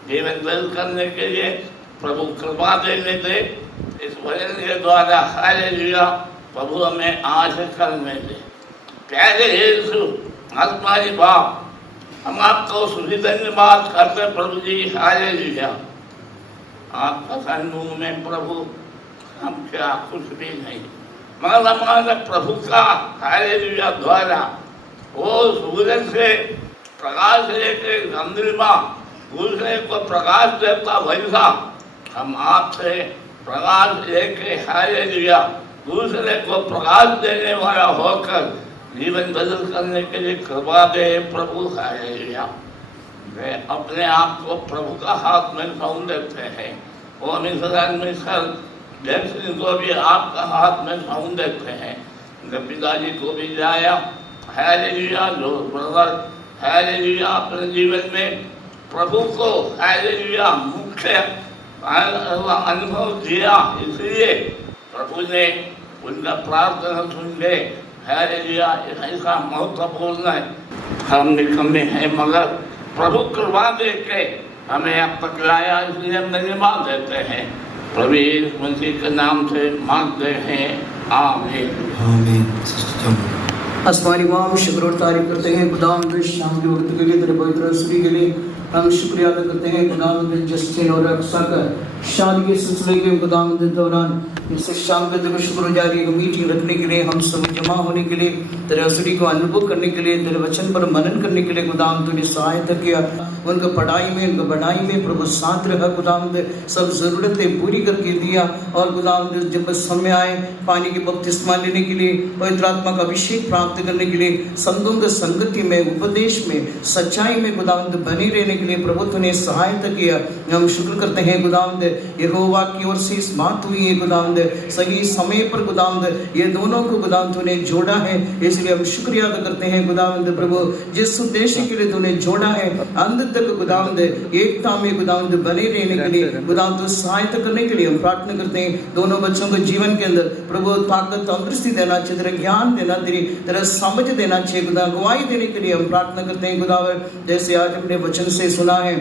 जीवन व्यतीत करने के लिए प्रभु कृपा देने दे। इस वचन के द्वारा हालेलुया प्रभु हमें आशीष करने दे। प्यारे यीशु आत्माई बाप, हम आपको सुधी धन्यवाद करते प्रभु जी हालेलुया। आपका सन्मुख में प्रभु हम क्या कुछ भी नहीं, मगर हमारे प्रभु का हालेलुया द्वारा वो सूरज से प्रकाश लेके चंद्रमा दूसरे को प्रकाश देता, वैसा हम आपसे प्रकाश लेके हालेलुया दूसरे को प्रकाश देने वाला होकर जीवन बदल करने के लिए कृपा दे प्रभु हालेलुया। वे अपने आप को प्रभु का हाथ में सौंप देते हैं। वो मिस्र जैसे को भी आपका हाथ में सौंप देते हैं। पिताजी को भी जाया हालेलुया, लो ब्रदर हालेलुया अपने जीवन में प्रभु को हालेलुया मुख्य अनुभव दिया, इसलिए प्रभु ने उनका प्रार्थना सुन ले हालेलुया। ऐसा महत्वपूर्ण है, हम निकम्मे हैं मगर प्रभु कृपा दे के हमें अब तक लाया, इसलिए हम धन्यवाद देते हैं। प्रभु यीशु मसीह के नाम से मांगते हैं, आमीन आमीन। आसमानी माम शुक्र और तारीफ करते हैं खुदावंद शाम के वक्त के लिए, तेरे पवित्र स्तुति के लिए हम शुक्रिया अदा करते हैं खुदावंद जस्टिन और अक्सा का शादी के सिलसिले के खुदावंद दौरान इस शाम के तेरे शुक्र गुजारी को मीटिंग रखने के लिए, हम सब जमा होने के लिए, तेरे स्तुति को अनुभव करने के लिए, तेरे वचन पर मनन करने के लिए खुदावंद तूने सहायता किया। उनका पढ़ाई में, उनका बढ़ाई में प्रभु साथ रहा खुदावंद, सब जरूरतें पूरी करके दिया। और खुदावंद जब समय आए पानी के बपतिस्मा लेने के लिए, पवित्र आत्मा का अभिषेक प्राप्त करने के लिए, संतों की संगति में, उपदेश में, सच्चाई में खुदावंद बने रहने के लिए प्रभु तूने सहायता किया। हम शुक्र करते हैं खुदावंद, यहोवा की ओर से इस बात हुई है खुदावंद, सही समय पर खुदावंद ये दोनों को खुदावंद तूने जोड़ा है, इसलिए हम शुक्रिया अदा करते हैं खुदावंद प्रभु, जिस उद्देश्य के लिए तूने जोड़ा है अंत तक खुदावंद एकता में खुदावंद बने रहने के लिए खुदावंद सहायता करने के लिए हम प्रार्थना करते हैं। दोनों बच्चों को जीवन के अंदर प्रभु ताकत तंदुरुस्ती देना चाहिए, तेरा ज्ञान देना, तेरा समझ देना चाहिए खुदा, गवाही देने के लिए हम प्रार्थना करते हैं खुदावंद। जैसे आज अपने वचन से सुना है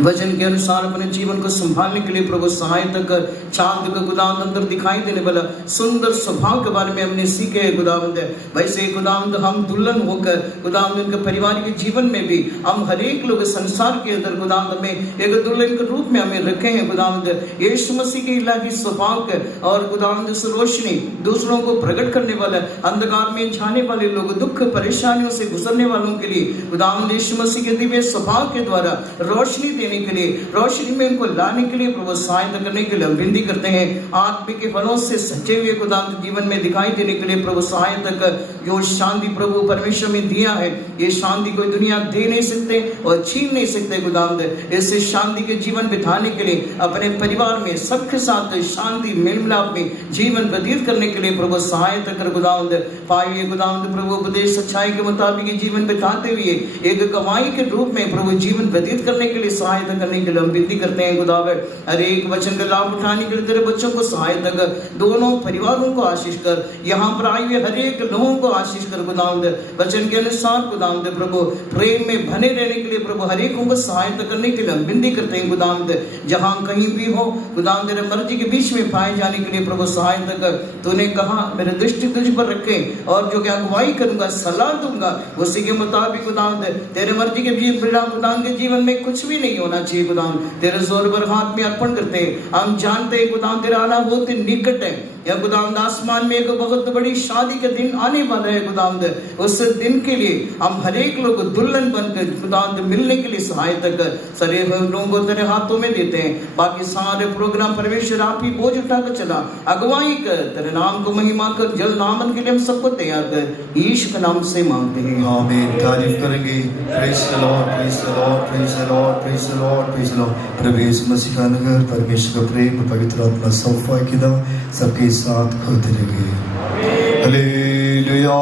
वचन के अनुसार अपने जीवन को संभालने के लिए प्रभु सहायता कर। चांद का खुदावंद अंदर दिखाई देने वाला सुंदर स्वभाव के बारे में हमने सीखे है खुदावंद। वैसे खुदावंद हम दुल्हन होकर खुदावंद उनके परिवार के जीवन में भी हम हर एक लोग संसार के अंदर खुदावंद में एक दुल्हन के रूप में हमें रखे हैं खुदावंद। यीशु मसीह के इलाही स्वभाव के और खुदावंद इस रोशनी दूसरों को प्रकट करने वाला, अंधकार में जाने वाले लोग, दुख परेशानियों से गुजरने वालों के लिए खुदावंद यीशु मसीह के दिव्य स्वभाव के द्वारा रोशनी देने के लिए, रोशनी में उनको लाने के लिए प्रभु सहायता करने के लिए विनती करते हैं। आत्मिक के फलों से सच्चे हुए खुदावंद जीवन में दिखाई देने के लिए प्रभु सहायता कर। जो शांति प्रभु परमेश्वर में दिया है, ये शांति कोई दुनिया दे नहीं सकते और छीन नहीं सकते खुदावंद। इससे शांति के जीवन बिताने के लिए अपने परिवार में सबके साथ शांति मेल मिलाप में जीवन व्यतीत करने के लिए प्रभु सहायता कर खुदावंद। पाइए खुदावंद प्रभु उपदेश सच्चाई के मुताबिक जीवन बिताते हुए एक गवाही के रूप में प्रभु जीवन व्यतीत करने के लिए सहायता करने के लिए हम विनती करते हैं खुदावंद। हर एक वचन का लाभ उठाने के लिए तेरे बच्चों को सहायता कर, दोनों परिवारों को आशीष कर, यहाँ पर आए हुए हर एक लोगों को आशीष कर खुदावंद। वचन के अनुसार खुदावंद प्रभु प्रेम में बने रहने के लिए प्रभु हर एक को सहायता करने के लिए हम विनती करते हैं खुदावंद। जहाँ कहीं भी हो खुदावंद तेरे मर्जी के बीच में पाए जाने के लिए प्रभु सहायता कर। तूने कहा मेरे दृष्टि तुझ पर रखे और जो क्या अगुवाई करूंगा, सलाह दूंगा, उसी के मुताबिक खुदावंद तेरे मर्जी के बीच परिणाम खुदावंद के जीवन में कुछ भी नहीं होना चाहिए खुदावंद। तेरे जोर पर हाथ में अर्पण करते हैं। हम जानते हैं खुदावंद तेरा आना बहुत ही निकट है। या खुदावंद आसमान में एक बहुत बड़ी शादी का दिन आने वाला है खुदावंद। उस दिन के लिए हम हर एक लोग दुल्हन बनकर खुदावंद मिलने के लिए सहायता कर। सारे लोगों को तेरे हाथों में देते हैं। बाकी सारे प्रोग्राम परमेश्वर आप ही बोझ उठाकर चला, अगुवाई कर, तेरे नाम को महिमा कर। जल नामन के लिए हम सबको तैयार कर, यीशु के नाम से मांगते हैं, आमीन। तारीफ करेंगे। Praise the Lord, praise the Lord, praise the Lord, praise the Lord, praise the Lord. प्रभु यीशु मसीह का नगर, परमेश्वर का प्रेम, पवित्र आत्मा सौफा की दवा सबके साथ होते रहे। Hallelujah.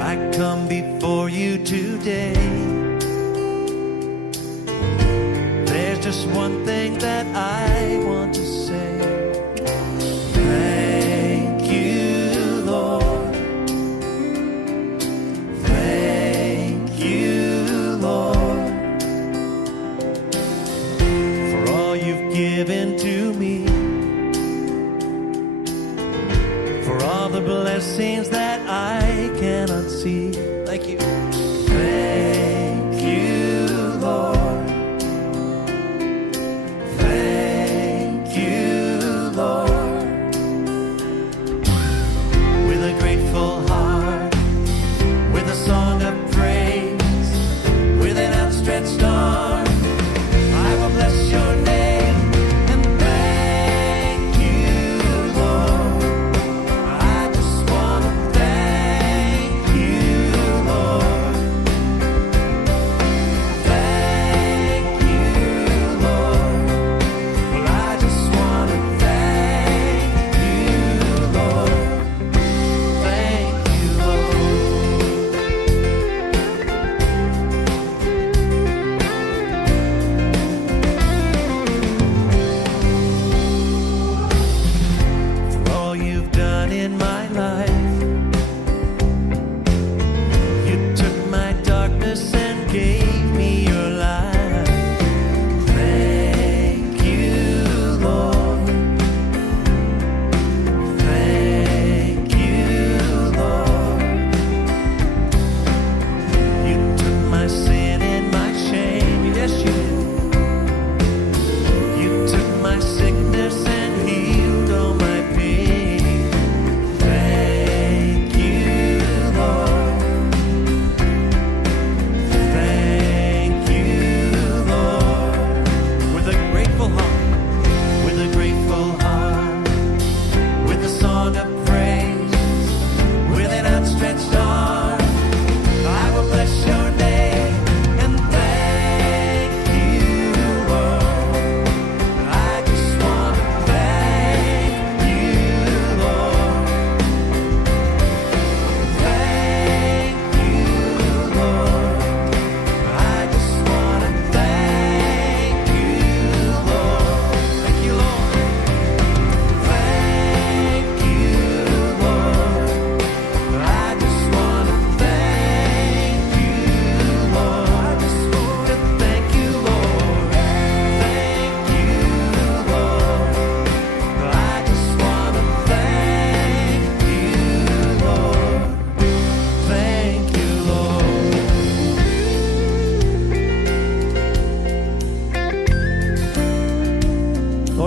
I come before you today. There's just one thing that I want to say. Thank you, Lord. Thank you, Lord, for all you've given to me, for all the blessings that I cannot see. Thank you. Thank you, Lord. Thank you, Lord. With a grateful heart, with a song of praise, with an outstretched arm, I will bless your name and thank you, Lord. I just want to thank you, Lord. Thank you, Lord. Well, I just want to thank you, Lord. Thank you, Lord.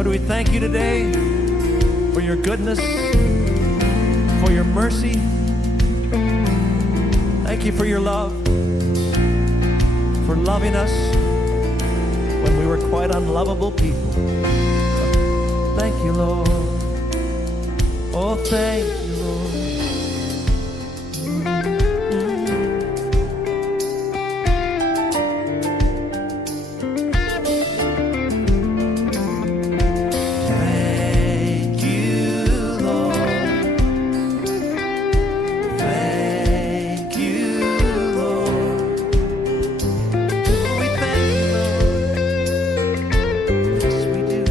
Lord, we thank you today for your goodness, for your mercy. Thank you for your love, for loving us when we were quite unlovable people. Thank you, Lord. Oh, thank you, Lord. Thank you, Lord. Thank you, Lord. We thank you, Lord. Yes, we do.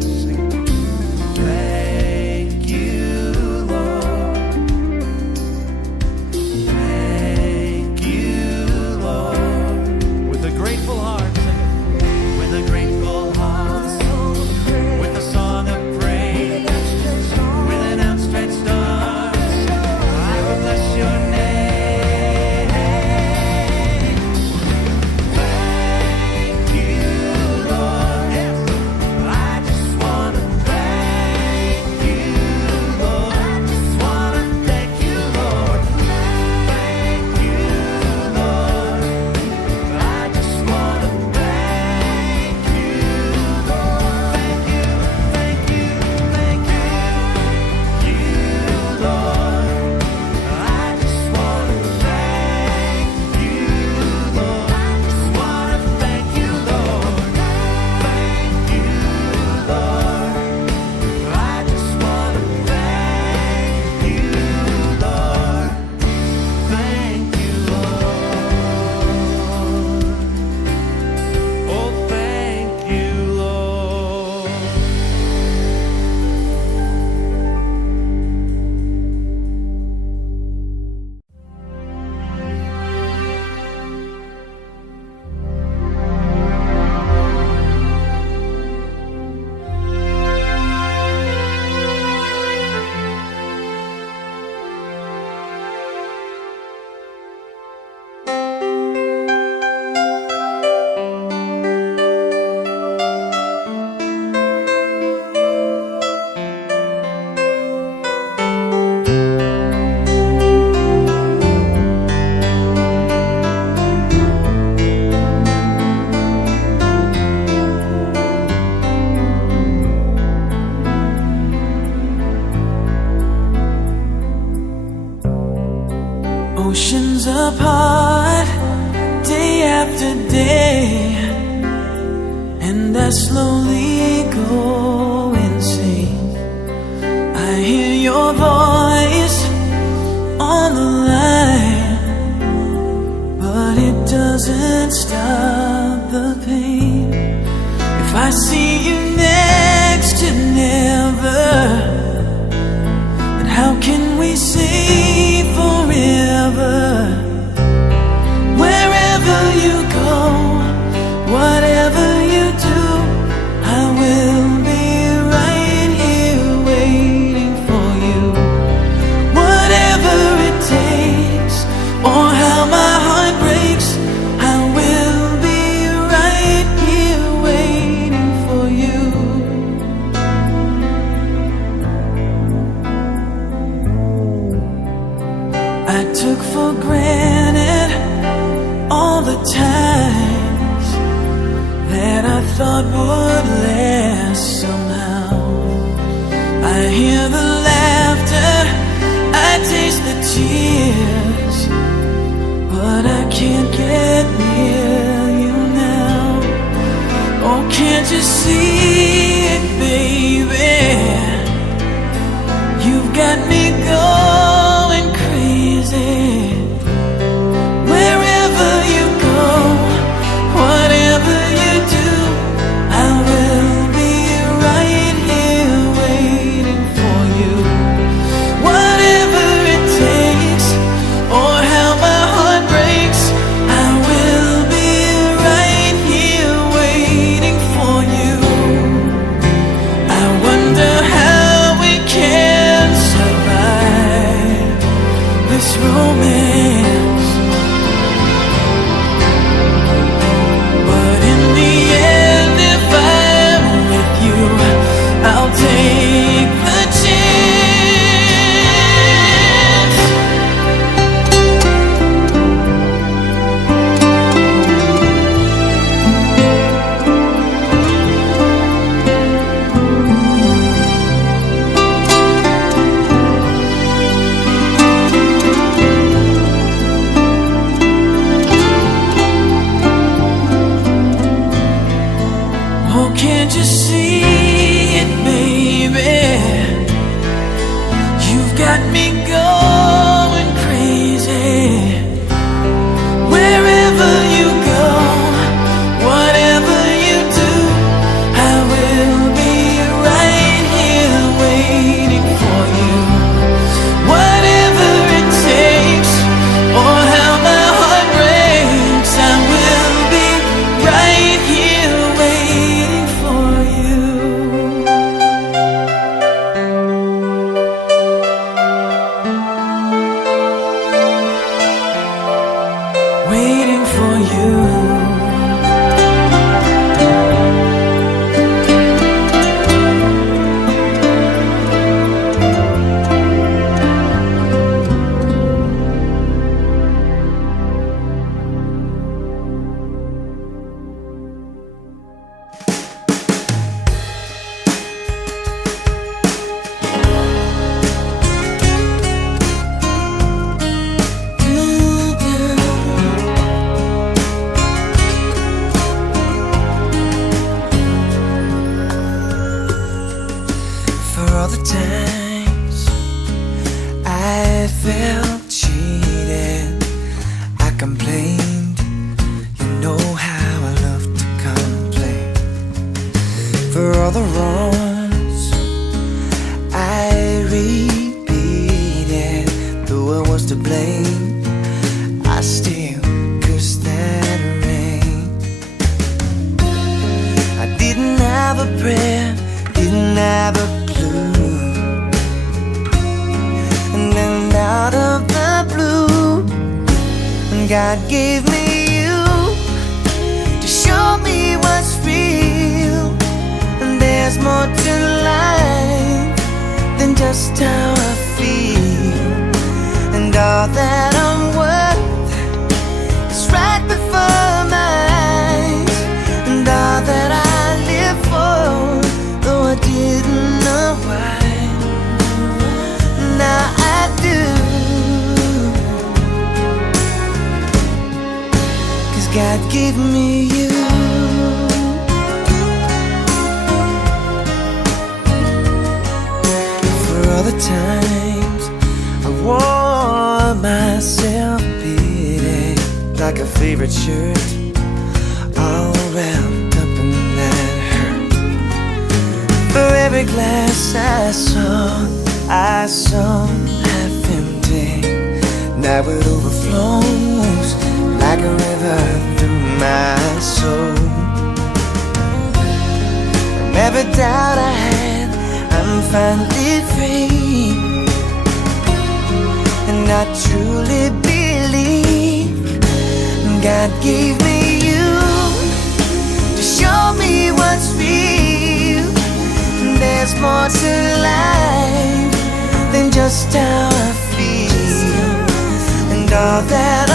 Sing. Thank you, Lord. Thank you, Lord. With a grateful heart, sing it. With a grateful heart, with a song of praise, with an outstretched arm, I will bless your name. Thank you, Lord. Yes, I just want to thank you, Lord. I just want to thank you, Lord. Thank you, Lord. I just want to thank you, Lord. Thank you, thank you, thank you, Lord. I just want to thank you, Lord. I just want to thank you, Lord. Thank you, Lord. I just want to thank you, Lord. Thank you, Lord. Oh, thank you, Lord. Oceans apart, day after day, and I slowly go insane. I hear your voice on the line, but it doesn't stop the pain. If I see you next to never, then how can we say forever? Wherever you go, whatever you do, I will be right here waiting for you. Whatever it takes, or how my heart breaks, I will be right here waiting for you. I took for granted all the times that I thought would last somehow. I hear the laughter, I taste the tears, but I can't get near you now. Oh, can't you see it, baby? You've got me going crazy. Wherever you go, whatever you do, I will be right here waiting for you. Whatever it takes, or how my heart breaks, I will be right here waiting for you. I wonder how we can survive this romance. rain. I still curse that rain. I didn't have a prayer, didn't have a clue. And then out of the blue, God gave me you to show me what's real. And there's more to life than just how I feel. And all that I'm worth is right before my eyes. And all that I live for, though I didn't know why, now I do. 'Cause God gave me you. For all the times I wore myself beating like a favorite shirt, all wrapped up in that hurt. For every glass I saw half empty. Now it overflows like a river through my soul. From every doubt I had, I'm finally free. And I truly believe God gave me you to show me what's real. There's more to life than just how I feel. And all that